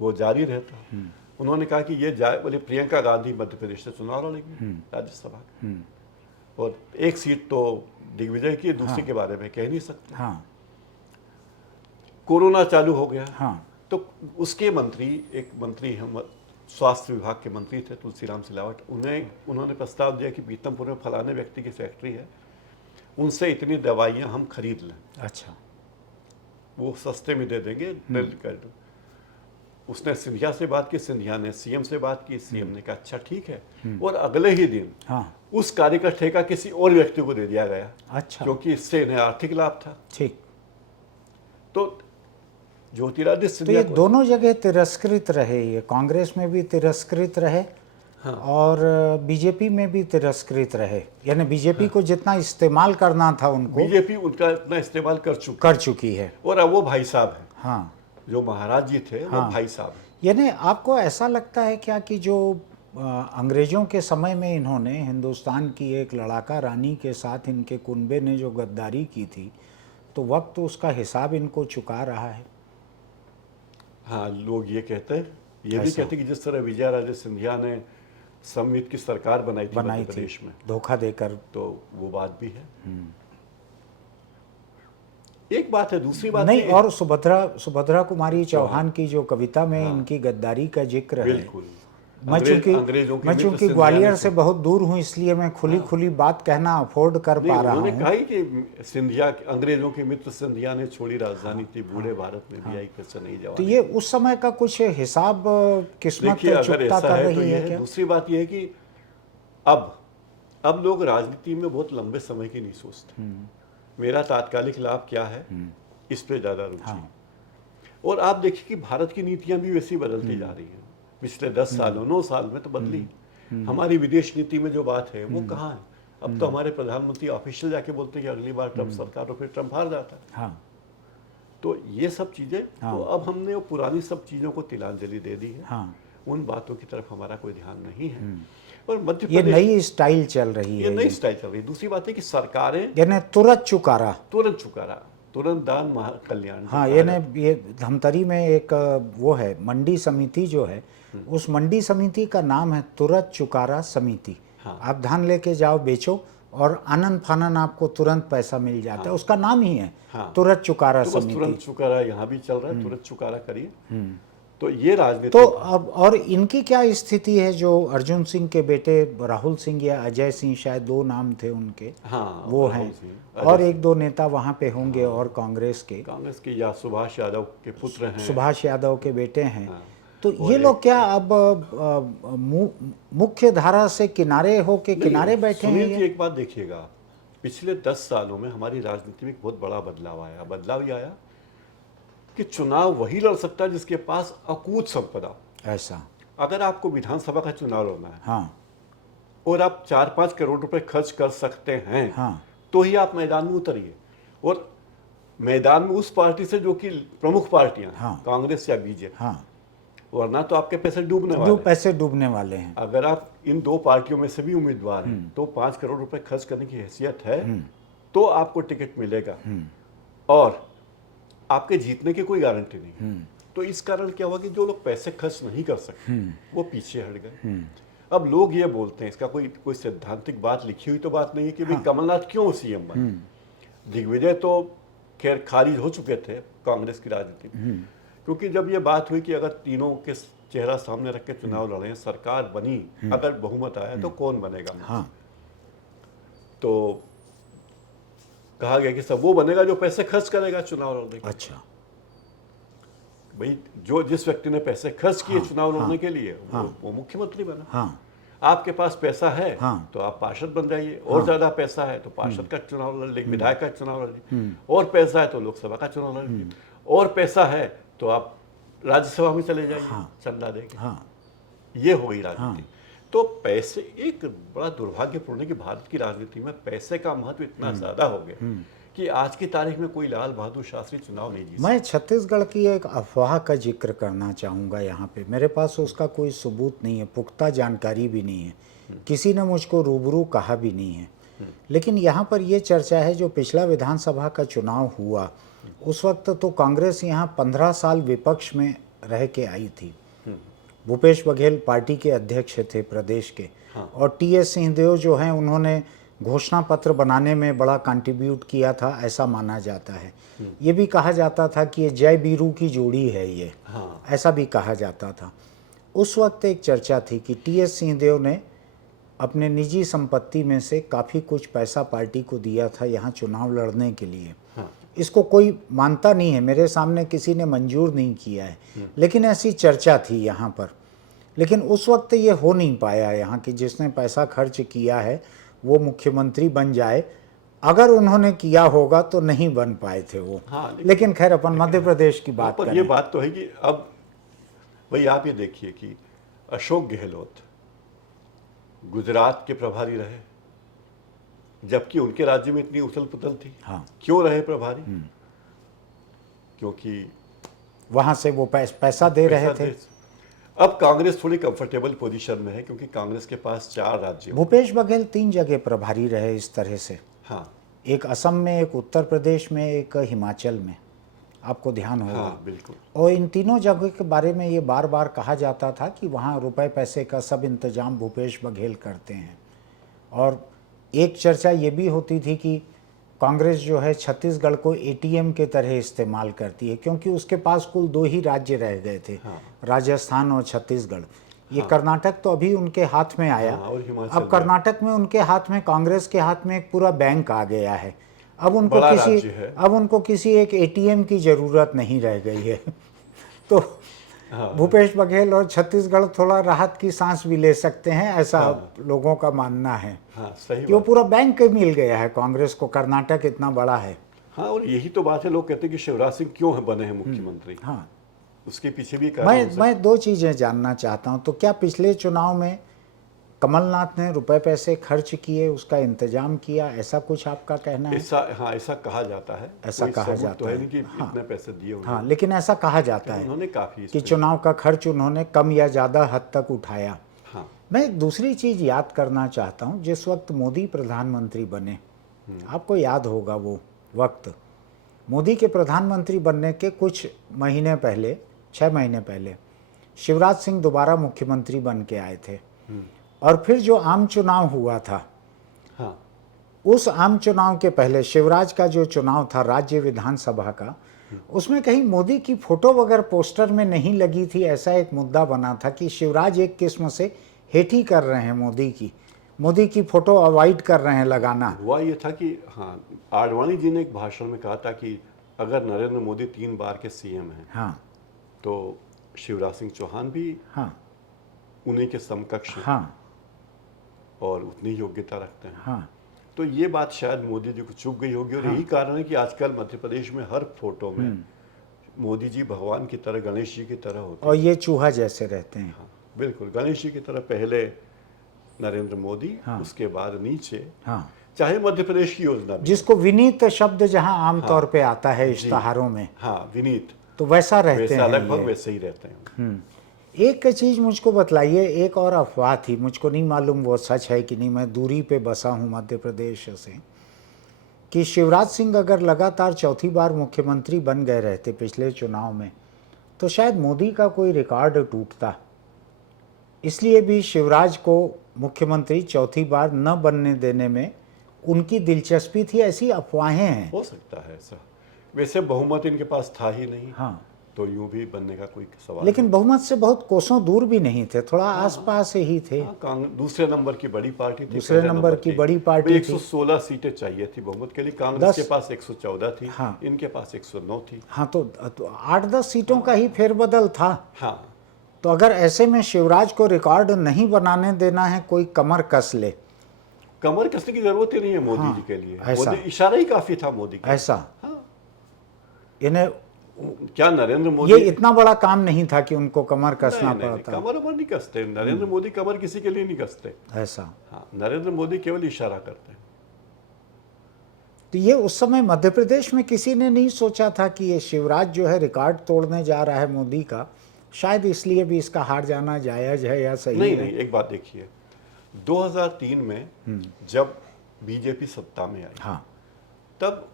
वो जारी रहता। उन्होंने कहा कि ये बोले प्रियंका गांधी मध्य प्रदेश से चुनाव लड़ेगी राज्यसभा का, और एक सीट तो दिग्विजय की, दूसरी के बारे में कह नहीं सकते। कोरोना चालू हो गया, तो उसके मंत्री, एक मंत्री हम स्वास्थ्य विभाग के मंत्री थे तुलसीराम सिलावट, उन्होंने प्रस्ताव दिया कि पीतमपुर में फलाने व्यक्ति की फैक्ट्री है, उनसे इतनी दवाइयां हम खरीद लें। अच्छा, वो सस्ते में दे देंगे, कर दो। उसने सिंधिया से बात की, सिंधिया ने सीएम से बात की, सीएम ने कहा अच्छा ठीक है, और अगले ही दिन उस कार्य का ठेका किसी और व्यक्ति को दे दिया गया। अच्छा, क्योंकि इससे इन्हें आर्थिक लाभ था। ठीक। तो ज्योतिरादित्य तो सिंधिया ये दोनों जगह तिरस्कृत रहे, ये कांग्रेस में भी तिरस्कृत रहे और बीजेपी में भी तिरस्कृत रहे, यानी बीजेपी को जितना इस्तेमाल करना था उनको, बीजेपी उनका इतना इस्तेमाल कर चुकी है, और अब वो भाई साहब हैं। जो महाराज जी थे वो भाई साहब हैं। यानी आपको ऐसा लगता है क्या कि जो अंग्रेजों के समय में इन्होंने हिंदुस्तान की एक लड़ाका रानी के साथ इनके कुनबे ने जो गद्दारी की थी, तो वक्त उसका हिसाब इनको चुका रहा है? हाँ, लोग ये कहते हैं, ये भी कहते हैं कि जिस तरह विजय राजे सिंधिया ने संवित की सरकार बनाई थी मध्य प्रदेश में धोखा देकर, तो वो बात भी है। एक बात है, दूसरी बात नहीं, और सुभद्रा कुमारी चौहान की जो कविता में इनकी गद्दारी का जिक्र है, बिल्कुल। मैं चूंकि ग्वालियर से बहुत दूर हूँ, इसलिए मैं खुली बात कहना अफोर्ड कर पा रहा हूँ। उन्होंने कहा कि सिंधिया, अंग्रेजों के मित्र सिंधिया ने छोड़ी राजधानी थी, बूढ़े भारत में भी आई, फिर से नहीं जाओ। तो ये उस समय का कुछ हिसाब किस्मत चुकता कर रही है क्या? दूसरी बात ये है कि अब लोग राजनीति में बहुत लंबे समय की नहीं सोचते। मेरा तात्कालिक लाभ क्या है, इस पे ज्यादा रुचि। और आप देखिए कि भारत की नीतियां भी वैसी बदलती जा रही हैं। पिछले 10 सालों 9 साल में तो बदली। हमारी विदेश नीति में जो बात है वो कहाँ है? अब तो हमारे प्रधानमंत्री ऑफिशियल जाके बोलते हैं कि अगली बार ट्रंप सरकार, और फिर ट्रंप हार जाता है। तो ये सब चीजें, तो अब हमने वो पुरानी सब चीजों को तिलांजलि दे दी है। उन बातों की तरफ हमारा कोई ध्यान नहीं है। और मध्य प्रदेश, ये नई स्टाइल चल रही है, ये नई स्टाइल चल रही है। दूसरी बात है कि सरकारें यानी तुरंत चुकारा, तुरंत दान महाकल्याण। हाँ, ये धमतरी में एक वो है मंडी समिति जो है, उस मंडी समिति का नाम है तुरंत चुकारा समिति। आप धान लेके जाओ, बेचो, और आनंद फानन आपको तुरंत पैसा मिल जाता है। उसका नाम ही है तुरंत चुकारा समिति। तुरंत चुकारा यहाँ भी चल रहा है, तुरंत चुकारा करिए। तो ये राजनीति, तो अब और इनकी क्या स्थिति है? जो अर्जुन सिंह के बेटे राहुल सिंह या अजय सिंह, शायद 2 नाम थे उनके, वो हैं, और 1-2 नेता वहाँ पे होंगे, और कांग्रेस के या सुभाष यादव के पुत्र हैं, सुभाष यादव के बेटे हैं। तो ये लोग क्या अब मुख्य धारा से किनारे बैठे हैं? एक बात देखिएगा, पिछले 10 सालों में हमारी राजनीति में बहुत बड़ा बदलाव आया। बदलाव ये आया कि चुनाव वही लड़ सकता है जिसके पास अकूत संपदा। ऐसा, अगर आपको विधानसभा का चुनाव लड़ना है और आप 4-5 करोड़ रुपए खर्च कर सकते हैं, तो ही आप मैदान में उतरिए, और मैदान में उस पार्टी से जो कि प्रमुख पार्टियां हैं, हाँ। कांग्रेस या बीजेपी, हाँ, वरना तो आपके पैसे डूबने वाले हैं। पैसे डूबने वाले हैं। अगर आप इन दो पार्टियों में से भी उम्मीदवार हैं तो 5 करोड़ रुपए खर्च करने की हैसियत है तो आपको टिकट मिलेगा, और आपके जीतने की कोई गारंटी नहीं। तो इस कारण क्या हुआ कि जो लोग पैसे खर्च नहीं कर सकते वो पीछे हट गए। अब लोग ये बोलते हैं, इसका कोई सैद्धांतिक बात लिखी हुई तो बात नहीं है कि भाई कमलनाथ क्यों सीएम बने। दिग्विजय तो खैर खारिज हो चुके थे कांग्रेस की राजनीति में, क्योंकि जब ये बात हुई कि अगर तीनों के चेहरा सामने रख के चुनाव लड़े, सरकार बनी, अगर बहुमत आया तो कौन बनेगा। हाँ। तो कहा गया कि सब वो बनेगा जो पैसे खर्च करेगा चुनाव लड़ने के। अच्छा। भाई जिस व्यक्ति ने पैसे खर्च किए चुनाव लड़ने के लिए वो मुख्यमंत्री बना। हाँ। आपके पास पैसा है तो आप पार्षद बन जाइए, और ज्यादा पैसा है तो पार्षद का चुनाव लड़ लीजिए, विधायक का चुनाव लड़ लीजिए, और पैसा है तो लोकसभा का चुनाव लड़ लीजिए, और पैसा है तो आप राज्यसभा में चले जाइए चंदा देके। ये हो गई राजनीति। तो पैसे, एक बड़ा दुर्भाग्यपूर्ण है कि भारत की राजनीति में पैसे का महत्व इतना ज्यादा हो गया कि आज की तारीख में कोई लाल बहादुर शास्त्री चुनाव नहीं जीत। मैं छत्तीसगढ़ की एक अफवाह का जिक्र करना चाहूँगा यहाँ पे। मेरे पास उसका कोई सबूत नहीं है, पुख्ता जानकारी भी नहीं है, किसी ने मुझको रूबरू कहा भी नहीं है। लेकिन यहाँ पर ये चर्चा है, जो पिछला विधानसभा का चुनाव हुआ उस वक्त तो कांग्रेस यहाँ 15 साल विपक्ष में रह के आई थी। भूपेश बघेल पार्टी के अध्यक्ष थे प्रदेश के, और टी.एस. सिंहदेव जो हैं उन्होंने घोषणा पत्र बनाने में बड़ा कंट्रीब्यूट किया था, ऐसा माना जाता है। ये भी कहा जाता था कि ये जय बीरू की जोड़ी है ये, ऐसा भी कहा जाता था। उस वक्त एक चर्चा थी कि टी.एस. सिंहदेव ने अपने निजी संपत्ति में से काफ़ी कुछ पैसा पार्टी को दिया था यहाँ चुनाव लड़ने के लिए। इसको कोई मानता नहीं है, मेरे सामने किसी ने मंजूर नहीं किया है, लेकिन ऐसी चर्चा थी यहाँ पर। लेकिन उस वक्त ये हो नहीं पाया यहाँ कि जिसने पैसा खर्च किया है वो मुख्यमंत्री बन जाए। अगर उन्होंने किया होगा तो नहीं बन पाए थे वो। लेकिन खैर अपन मध्य प्रदेश की बात करें। ये बात तो है कि अब भाई आप ये देखिए कि अशोक गहलोत गुजरात के प्रभारी रहे, जबकि उनके राज्य में इतनी उथल पुथल थी। क्यों रहे प्रभारी? क्योंकि वहां से वो पैसा दे रहे थे। अब कांग्रेस थोड़ी कंफर्टेबल पोजीशन में है क्योंकि कांग्रेस के पास 4 राज्य। भूपेश बघेल 3 जगह प्रभारी रहे इस तरह से। एक असम में, एक उत्तर प्रदेश में, एक हिमाचल में, आपको ध्यान होगा। बिल्कुल। और इन तीनों जगह के बारे में ये बार बार कहा जाता था कि वहाँ रुपए पैसे का सब इंतजाम भूपेश बघेल करते हैं। और एक चर्चा ये भी होती थी कि कांग्रेस जो है छत्तीसगढ़ को एटीएम के तरह इस्तेमाल करती है, क्योंकि उसके पास कुल 2 ही राज्य रह गए थे, राजस्थान और छत्तीसगढ़। ये कर्नाटक तो अभी उनके हाथ में आया। अब कर्नाटक में उनके हाथ में, कांग्रेस के हाथ में एक पूरा बैंक आ गया है। अब उनको किसी एक एटीएम की जरूरत नहीं रह गई है। तो भूपेश बघेल और छत्तीसगढ़ थोड़ा राहत की सांस भी ले सकते हैं, ऐसा लोगों का मानना है। सही कि वो पूरा बैंक मिल गया है कांग्रेस को, कर्नाटक इतना बड़ा है। और यही तो बात है, लोग कहते हैं कि शिवराज सिंह क्यों बने हैं मुख्यमंत्री। उसके पीछे भी मैं 2 चीजें जानना चाहता हूं। तो क्या पिछले चुनाव में कमलनाथ ने रुपए पैसे खर्च किए, उसका इंतजाम किया, ऐसा कुछ आपका कहना है? ऐसा कहा जाता है। ऐसा कहा जाता है कि इतने पैसे दिए उन्होंने। लेकिन ऐसा कहा जाता है उन्होंने काफी कि चुनाव का खर्च उन्होंने कम या ज्यादा हद तक उठाया। मैं एक दूसरी चीज याद करना चाहता हूं। जिस वक्त मोदी प्रधानमंत्री बने, आपको याद होगा वो वक्त, मोदी के प्रधानमंत्री बनने के कुछ महीने पहले, 6 महीने पहले, शिवराज सिंह दोबारा मुख्यमंत्री बन के आए थे। और फिर जो आम चुनाव हुआ था, उस आम चुनाव के पहले शिवराज का जो चुनाव था राज्य विधानसभा का, उसमें कहीं मोदी की फोटो वगैरह पोस्टर में नहीं लगी थी। ऐसा एक मुद्दा बना था कि शिवराज एक किस्म से हेठी कर रहे हैं मोदी की फोटो अवॉइड कर रहे हैं लगाना। हुआ ये था कि आडवाणी जी ने एक भाषण में कहा था कि अगर नरेंद्र मोदी 3 बार के सीएम हैं, तो शिवराज सिंह चौहान भी उन्हीं के समकक्ष हैं और उतनी योग्यता रखते हैं। तो ये बात शायद मोदी जी को चुभ गई होगी, और यही कारण है कि आजकल मध्य प्रदेश में हर फोटो में मोदी जी भगवान की तरह, गणेश जी की तरह होते हैं, और ये चूहा जैसे रहते हैं। बिल्कुल गणेश जी की तरह। पहले नरेंद्र मोदी, उसके बाद नीचे चाहे मध्य प्रदेश की योजना भी, जिसको विनीत शब्द जहां आमतौर पे आता है इश्तहारों में, हाँ विनीत, तो वैसा रहते वैसा हैं लगभग ये। वैसे ही रहते हैं। एक चीज़ मुझको बतलाइए, एक और अफवाह थी, मुझको नहीं मालूम वो सच है कि नहीं, मैं दूरी पे बसा हूँ मध्य प्रदेश से, कि शिवराज सिंह अगर लगातार चौथी बार मुख्यमंत्री बन गए रहते पिछले चुनाव में, तो शायद मोदी का कोई रिकॉर्ड टूटता, इसलिए भी शिवराज को मुख्यमंत्री चौथी बार न बनने देने में उनकी दिलचस्पी थी, ऐसी अफवाहें हैं। हो सकता है ऐसा, वैसे बहुमत इनके पास था ही नहीं, हाँ, तो यूं भी बनने का कोई सवाल लेकिन बहुमत से बहुत कोसों दूर भी नहीं थे, थोड़ा आसपास ही थे। हाँ, कांग्रेस दूसरे नंबर की बड़ी पार्टी थी, दूसरे पहले नंबर की बड़ी पार्टी थी। 116 सीटें चाहिए थी बहुमत के लिए, कांग्रेस के पास 114 थी, हाँ। इनके पास 109 थी। हाँ, तो 8-10 सीटों का ही फेरबदल था। हाँ, तो अगर ऐसे में शिवराज को रिकॉर्ड नहीं बनाने देना है, कोई कमर कस ले, कमर कसने की जरूरत ही नहीं है मोदी जी के लिए, ऐसा। मोदी इशारा ही काफी था मोदी का। ऐसा हाँ। इन्हें क्या नरेंद्र मोदी, ये इतना बड़ा काम नहीं था कि उनको कमर कसना नहीं, नहीं, पड़ता। कमर उमर नहीं कसते नरेंद्र मोदी, कमर किसी के लिए नहीं कसते। ऐसा, हाँ, नरेंद्र मोदी केवल इशारा करते हैं। तो ये उस समय मध्य प्रदेश में किसी ने नहीं सोचा था कि ये शिवराज जो है रिकॉर्ड तोड़ने जा रहा है मोदी का, शायद इसलिए भी इसका हार जाना जायज है या सही नहीं है? नहीं, एक बात देखिए, 2003 में जब बीजेपी सत्ता में आई, हाँ, तब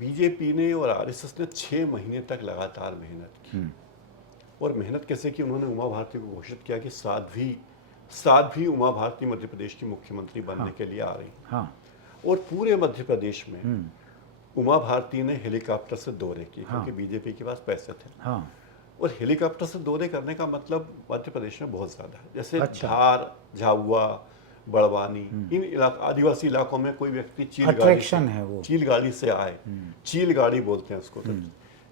बीजेपी ने और आरएसएस ने 6 महीने तक लगातार मेहनत की। और मेहनत कैसे की, उन्होंने उमा भारती को घोषित किया कि साध्वी उमा भारती मध्य प्रदेश की मुख्यमंत्री बनने के लिए आ रही हैं। हाँ, और पूरे मध्य प्रदेश में उमा भारती ने हेलीकॉप्टर से दौरे किए, क्योंकि बीजेपी के पास पैसे थे। हाँ, और हेलीकॉप्टर से दौरे करने का मतलब मध्य प्रदेश में बहुत ज्यादा है, जैसे अच्छा। धार, झाबुआ, बड़वानी, इन आदिवासी इलाकों में कोई व्यक्ति अट्रैक्शन है वो। चील गाड़ी से आए, चील गाड़ी बोलते हैं उसको, तो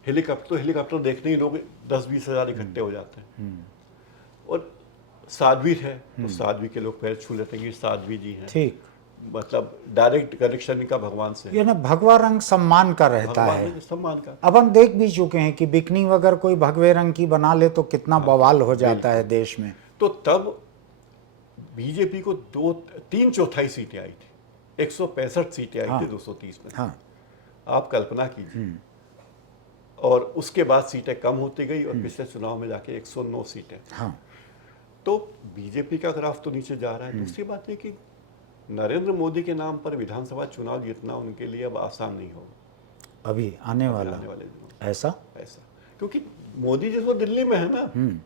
हेलीकॉप्टर देखने ही लोग 10-20 हजार इकट्ठे हो जाते हैं। और साध्वी है तो साध्वी के लोग पैर छू लेते हैं कि साध्वी जी हैं, ठीक, मतलब डायरेक्ट कनेक्शन इनका भगवान से, ये ना भगवा रंग सम्मान का रहता है। भगवान सम्मान का। अब हम देख भी चुके हैं कि बिकनी वगैरह कोई भगवे रंग की बना ले तो कितना बवाल हो जाता है देश में। तो तब बीजेपी को 3/4 सीटें आई थी, 165 सीटें आई थी 230 में। हाँ, आप कल्पना कीजिए। और उसके बाद सीटें कम होती गई और पिछले चुनाव में जाके 109 सीटें। हाँ, तो बीजेपी का ग्राफ तो नीचे जा रहा है। दूसरी बात है कि नरेंद्र मोदी के नाम पर विधानसभा चुनाव जीतना उनके लिए अब आसान नहीं होगा अभी आने वाले दिनों में। ऐसा क्योंकि मोदी जी तो दिल्ली में है ना,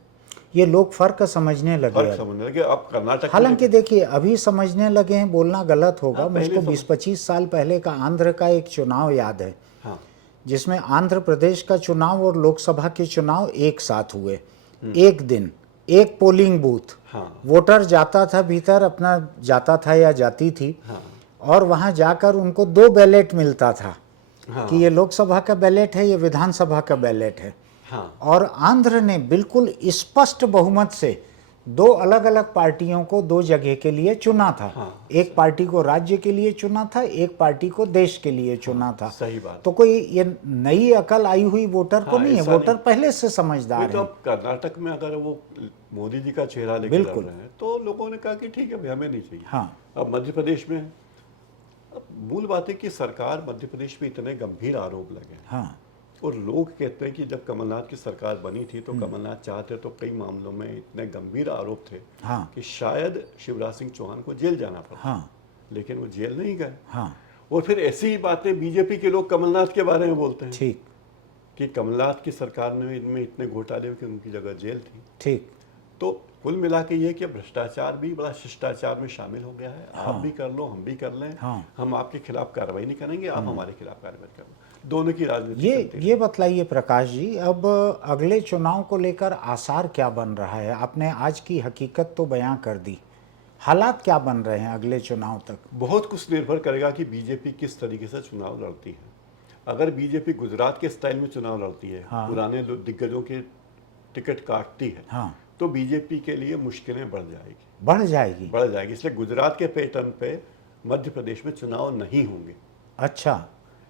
ये लोग फर्क समझने लगे फर्क अब। समझने लगे। अब कर्नाटक हालांकि देखिए अभी समझने लगे हैं, बोलना गलत होगा। हाँ, पहले मुझको 20-25 साल पहले का आंध्र का एक चुनाव याद है, हाँ, जिसमें आंध्र प्रदेश का चुनाव और लोकसभा के चुनाव एक साथ हुए, एक दिन, एक पोलिंग बूथ। हाँ, वोटर जाता था भीतर, अपना जाता था या जाती थी, हाँ, और वहां जाकर उनको 2 बैलेट मिलता था, हाँ, कि ये लोकसभा का बैलेट है, ये विधानसभा का बैलेट है। हाँ, और आंध्र ने बिल्कुल स्पष्ट बहुमत से 2 अलग अलग पार्टियों को 2 जगह के लिए चुना था। हाँ, एक पार्टी को राज्य के लिए चुना था, एक पार्टी को देश के लिए चुना था। सही बात। तो कोई ये नई अकल आई हुई वोटर को नहीं है, ऐसा वोटर नहीं। पहले से समझदार तो है। अब कर्नाटक में अगर वो मोदी जी का चेहरा लेकर लड़ रहे हैं तो लोगों ने कहा कि ठीक है भाई, हमें नहीं चाहिए। हाँ, अब मध्य प्रदेश में अब मूल बात है कि सरकार मध्य प्रदेश में इतने गंभीर आरोप लगे, हाँ, और लोग कहते हैं कि जब कमलनाथ की सरकार बनी थी तो कमलनाथ चाहते तो कई मामलों में इतने गंभीर आरोप थे हाँ, कि शायद शिवराज सिंह चौहान को जेल जाना पड़ा, हाँ, लेकिन वो जेल नहीं गए। हाँ, और फिर ऐसी ही बातें बीजेपी के लोग कमलनाथ के बारे में बोलते हैं ठीक, कि कमलनाथ की सरकार ने इनमें इतने घोटाले हुए कि उनकी जगह जेल थी। ठीक, तो कुल मिला के ये कि भ्रष्टाचार भी बड़ा शिष्टाचार में शामिल हो गया है। आप भी कर लो, हम भी कर लें, हाँ। हम आपके खिलाफ कार्रवाई नहीं करेंगे, आप हमारे खिलाफ कार्रवाई कर लो। दोनों की राजनीति चलती है। ये बतलाइए प्रकाश जी, अब अगले चुनाव को लेकर आसार क्या बन रहा है? आपने आज की हकीकत तो बयां कर दी, हालात क्या बन रहे हैं अगले चुनाव तक? बहुत कुछ निर्भर करेगा कि बीजेपी किस तरीके से चुनाव लड़ती है। अगर बीजेपी गुजरात के स्टाइल में चुनाव लड़ती है, हाँ। पुराने दिग्गजों के टिकट काटती है, हाँ, तो बीजेपी के लिए मुश्किलें बढ़ बढ़ जाएगी। इसलिए गुजरात के पैटर्न पे मध्य प्रदेश में चुनाव नहीं होंगे। अच्छा,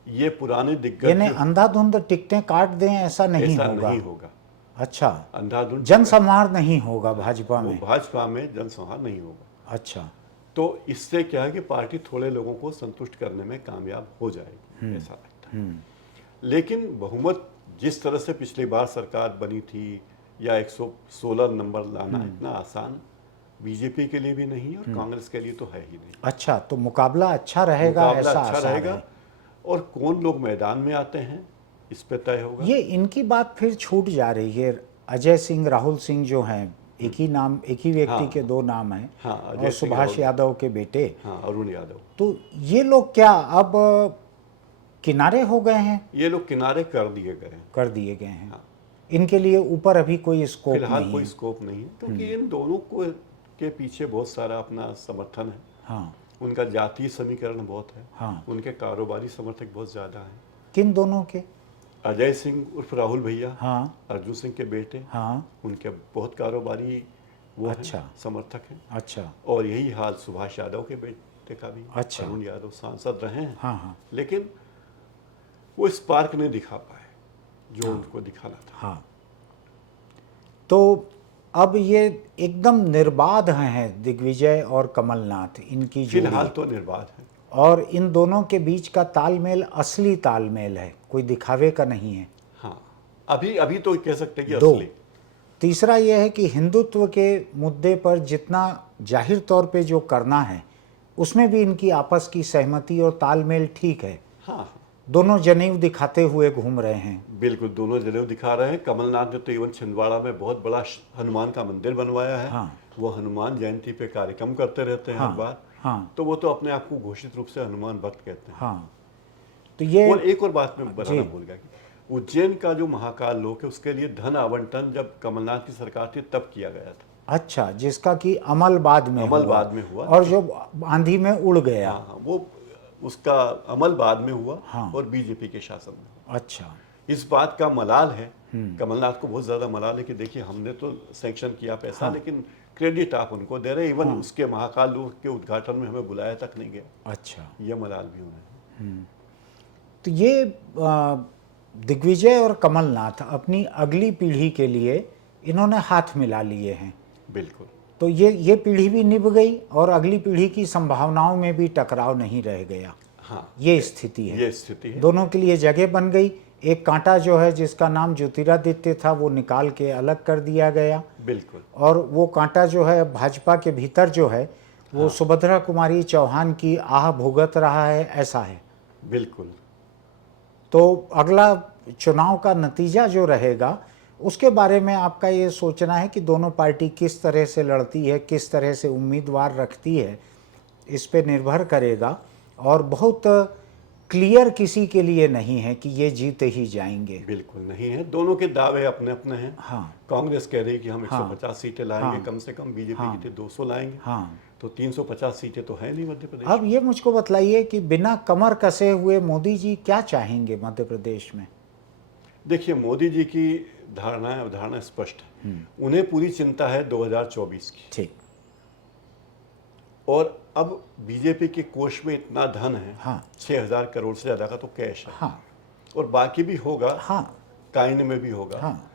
ये पुराने दिग्गज यानी अंधाधुंध टिकटें काट दें ऐसा नहीं ऐसा होगा? नहीं होगा। अच्छा, अंधाधुंध जनसंहार नहीं होगा भाजपा वो में? भाजपा में जनसंहार नहीं होगा। अच्छा, तो इससे क्या है कि पार्टी थोड़े लोगों को संतुष्ट करने में कामयाब हो जाएगी, ऐसा लगता है। लेकिन बहुमत जिस तरह से पिछली बार सरकार बनी थी, या 116 नंबर लाना इतना आसान बीजेपी के लिए भी नहीं है और कांग्रेस के लिए तो है ही नहीं। अच्छा, तो मुकाबला अच्छा रहेगा, मुकाबला ऐसा अच्छा आसार रहेगा, है। और कौन लोग मैदान में आते हैं इस पे तय होगा। ये इनकी बात फिर छूट जा रही है। अजय सिंह, राहुल सिंह जो हैं, एक ही नाम, एक ही व्यक्ति हाँ, के दो नाम हैं, हाँ, अजय और सिंह, सुभाष राहुल। यादव के बेटे। हाँ, अरुण यादव। तो ये लोग क्या अब किनारे हो गए हैं? ये लोग किनारे कर दिए गए हैं, कर दिए गए हैं। हाँ। इनके लिए ऊपर अभी कोई स्कोप फिलहाल नहीं कोई है। स्कोप नहीं है, क्योंकि इन दोनों को के पीछे बहुत सारा अपना समर्थन है। हाँ उनका जातीय समीकरण बहुत है, हाँ। उनके कारोबारी समर्थक बहुत ज़्यादा हैं। किन दोनों के? अजय सिंह उर्फ राहुल भैया, हाँ अर्जुन सिंह के बेटे, हाँ। उनके बहुत कारोबारी वो अच्छा। हैं, समर्थक हैं। अच्छा और यही हाल सुभाष यादव के बेटे का भी। अच्छा। अरुण यादव सांसद रहे हैं, हाँ हाँ लेकिन वो स्पार्क नहीं दिखा पाए जो उनको दिखाना था। हाँ। तो अब ये एकदम निर्बाध हैं दिग्विजय और कमलनाथ, इनकी जोड़ी। फिलहाल तो निर्बाध है। और इन दोनों के बीच का तालमेल असली तालमेल है, कोई दिखावे का नहीं है। हाँ, अभी अभी तो कह सकते हैं कि दो। असली। तीसरा यह है कि हिंदुत्व के मुद्दे पर जितना जाहिर तौर पे जो करना है, उसमें भी इनकी आपस की सहमति और तालमेल ठीक है। हाँ, दोनों जनेऊ दिखाते हुए घूम रहे हैं। बिल्कुल, दोनों जनेऊ दिखा रहे हैं। कमलनाथ ने तो इवन छिंदवाड़ा में बहुत बड़ा हनुमान का मंदिर बनवाया है। हाँ। वो हनुमान जयंती पे कार्यक्रम करते रहते हैं हाँ, हर बार। हाँ। तो वो तो अपने आप को घोषित रूप से हनुमान भक्त कहते हैं। हाँ, तो ये और एक और बात मैं बताना जी। भूल गया कि उज्जैन का जो महाकाल लोक है, उसके लिए धन आवंटन जब कमलनाथ की सरकार थी तब किया गया था। अच्छा, जिसका कि अमल बाद में अमल हुआ। बाद में हुआ। और जो आंधी में उड़ गया। हाँ, वो उसका अमल बाद में हुआ। हाँ। और बीजेपी के शासन में हुआ। अच्छा। इस बात का मलाल है, कमलनाथ को बहुत ज्यादा मलाल है कि देखिए हमने तो सैंक्शन किया पैसा, लेकिन क्रेडिट आप उनको दे रहे हैं। इवन उसके महाकाल लोक के उद्घाटन में हमें बुलाया तक नहीं गया। अच्छा, ये मलाल भी उन्हें। तो ये दिग्विजय और कमलनाथ अपनी अगली पीढ़ी के लिए इन्होंने हाथ मिला लिए हैं। बिल्कुल। तो ये पीढ़ी भी निभ गई और अगली पीढ़ी की संभावनाओं में भी टकराव नहीं रह गया। हाँ, ये स्थिति है। ये स्थिति है। दोनों के लिए जगह बन गई। एक कांटा जो है, जिसका नाम ज्योतिरादित्य था, वो निकाल के अलग कर दिया गया। बिल्कुल। और वो कांटा जो है भाजपा के भीतर जो है, वो सुभद्रा कुमारी चौहान की आह भुगत रहा है, ऐसा है। बिल्कुल। तो अगला चुनाव का नतीजा जो रहेगा, उसके बारे में आपका ये सोचना है कि दोनों पार्टी किस तरह से लड़ती है, किस तरह से उम्मीदवार रखती है, इस पे निर्भर करेगा। और बहुत क्लियर किसी के लिए नहीं है कि ये जीत ही जाएंगे। बिल्कुल नहीं है। दोनों के दावे अपने अपने हैं। हाँ कांग्रेस कह रही है कि हम हाँ। 150 सीटें लाएंगे, हाँ। कम से कम। बीजेपी हाँ। की थी 200 लाएंगे। हाँ। तो 350 सीटें तो है नहीं मध्य प्रदेश अब ये मुझको बतलाइए कि बिना कमर कसे हुए मोदी जी क्या चाहेंगे मध्य प्रदेश में? देखिए, मोदी जी की अवधारणा स्पष्ट है। उन्हें पूरी चिंता है 2024 की। ठीक। और अब बीजेपी के कोष में इतना धन है, हाँ। 6000 करोड़ से ज्यादा का तो कैश है। हाँ और बाकी भी होगा। हाँ काइन में भी होगा। हाँ।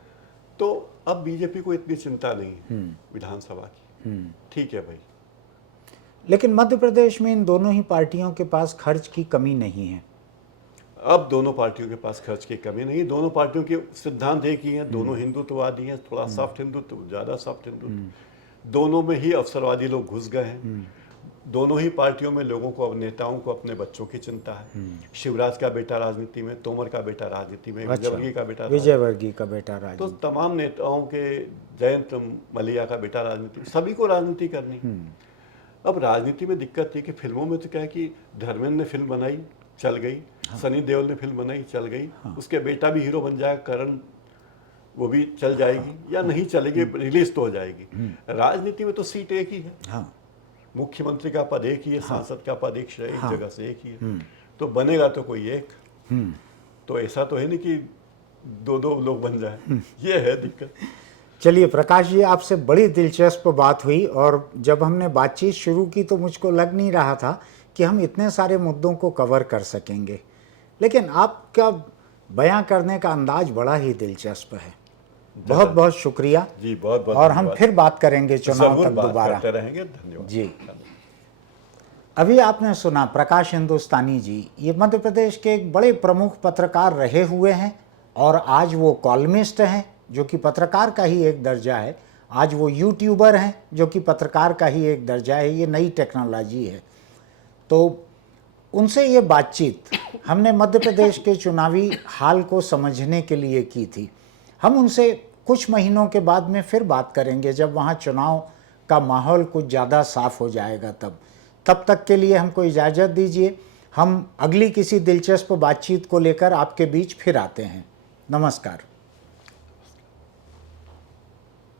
तो अब बीजेपी को इतनी चिंता नहीं है विधानसभा की। ठीक है भाई। लेकिन मध्य प्रदेश में इन दोनों ही पार्टियों के पास खर्च की कमी नहीं है। अब दोनों पार्टियों के पास खर्च की कमी नहीं। दोनों पार्टियों के सिद्धांत एक ही हैं। दोनों हिंदुत्ववादी हैं, थोड़ा सॉफ्ट हिंदुत्व, ज़्यादा सॉफ्ट हिंदुत्व। दोनों में ही अवसरवादी लोग घुस गए हैं। दोनों ही पार्टियों में लोगों को, अब नेताओं को अपने बच्चों की चिंता है। शिवराज का बेटा राजनीति में, तोमर का बेटा राजनीति में, विजयवर्गीय का बेटा विजयवर्गीय का बेटा तो राजनीति। तमाम नेताओं के, जयंत मलिया का बेटा राजनीति, सभी को राजनीति करनी। अब राजनीति में दिक्कत थी कि फिल्मों में तो क्या है कि धर्मेंद्र ने फिल्म बनाई, चल गई। सनी देओल ने फिल्म बनाई, चल गई। उसके बेटा भी हीरो बन जाएगा, करण, वो भी चल जाएगी या नहीं चलेगी, रिलीज तो हो जाएगी। राजनीति में तो सीट एक ही है। हाँ। मुख्यमंत्री का पद एक ही है, सांसद का पद एक जगह से एक ही है। तो बनेगा तो कोई एक। तो ऐसा तो है नहीं कि दो दो लोग बन जाए। ये है दिक्कत। चलिए प्रकाश जी, आपसे बड़ी दिलचस्प बात हुई। और जब हमने बातचीत शुरू की तो मुझको लग नहीं रहा था कि हम इतने सारे मुद्दों को कवर कर सकेंगे, लेकिन आपका बयां करने का अंदाज बड़ा ही दिलचस्प है। बहुत बहुत शुक्रिया जी, बहुत बहुत और हम धन्यवाद। फिर बात करेंगे चुनाव जरूर तक बात दोबारा। करते रहेंगे। धन्यवाद जी। अभी आपने सुना प्रकाश हिंदुस्तानी जी, ये मध्य प्रदेश के एक बड़े प्रमुख पत्रकार रहे हुए हैं और आज वो कॉलमिस्ट हैं जो कि पत्रकार का ही एक दर्जा है, आज वो यूट्यूबर हैं जो कि पत्रकार का ही एक दर्जा है। ये नई टेक्नोलॉजी है। तो उनसे ये बातचीत हमने मध्य प्रदेश के चुनावी हाल को समझने के लिए की थी। हम उनसे कुछ महीनों के बाद में फिर बात करेंगे जब वहाँ चुनाव का माहौल कुछ ज़्यादा साफ हो जाएगा। तब तक के लिए हमको इजाज़त दीजिए। हम अगली किसी दिलचस्प बातचीत को लेकर आपके बीच फिर आते हैं। नमस्कार।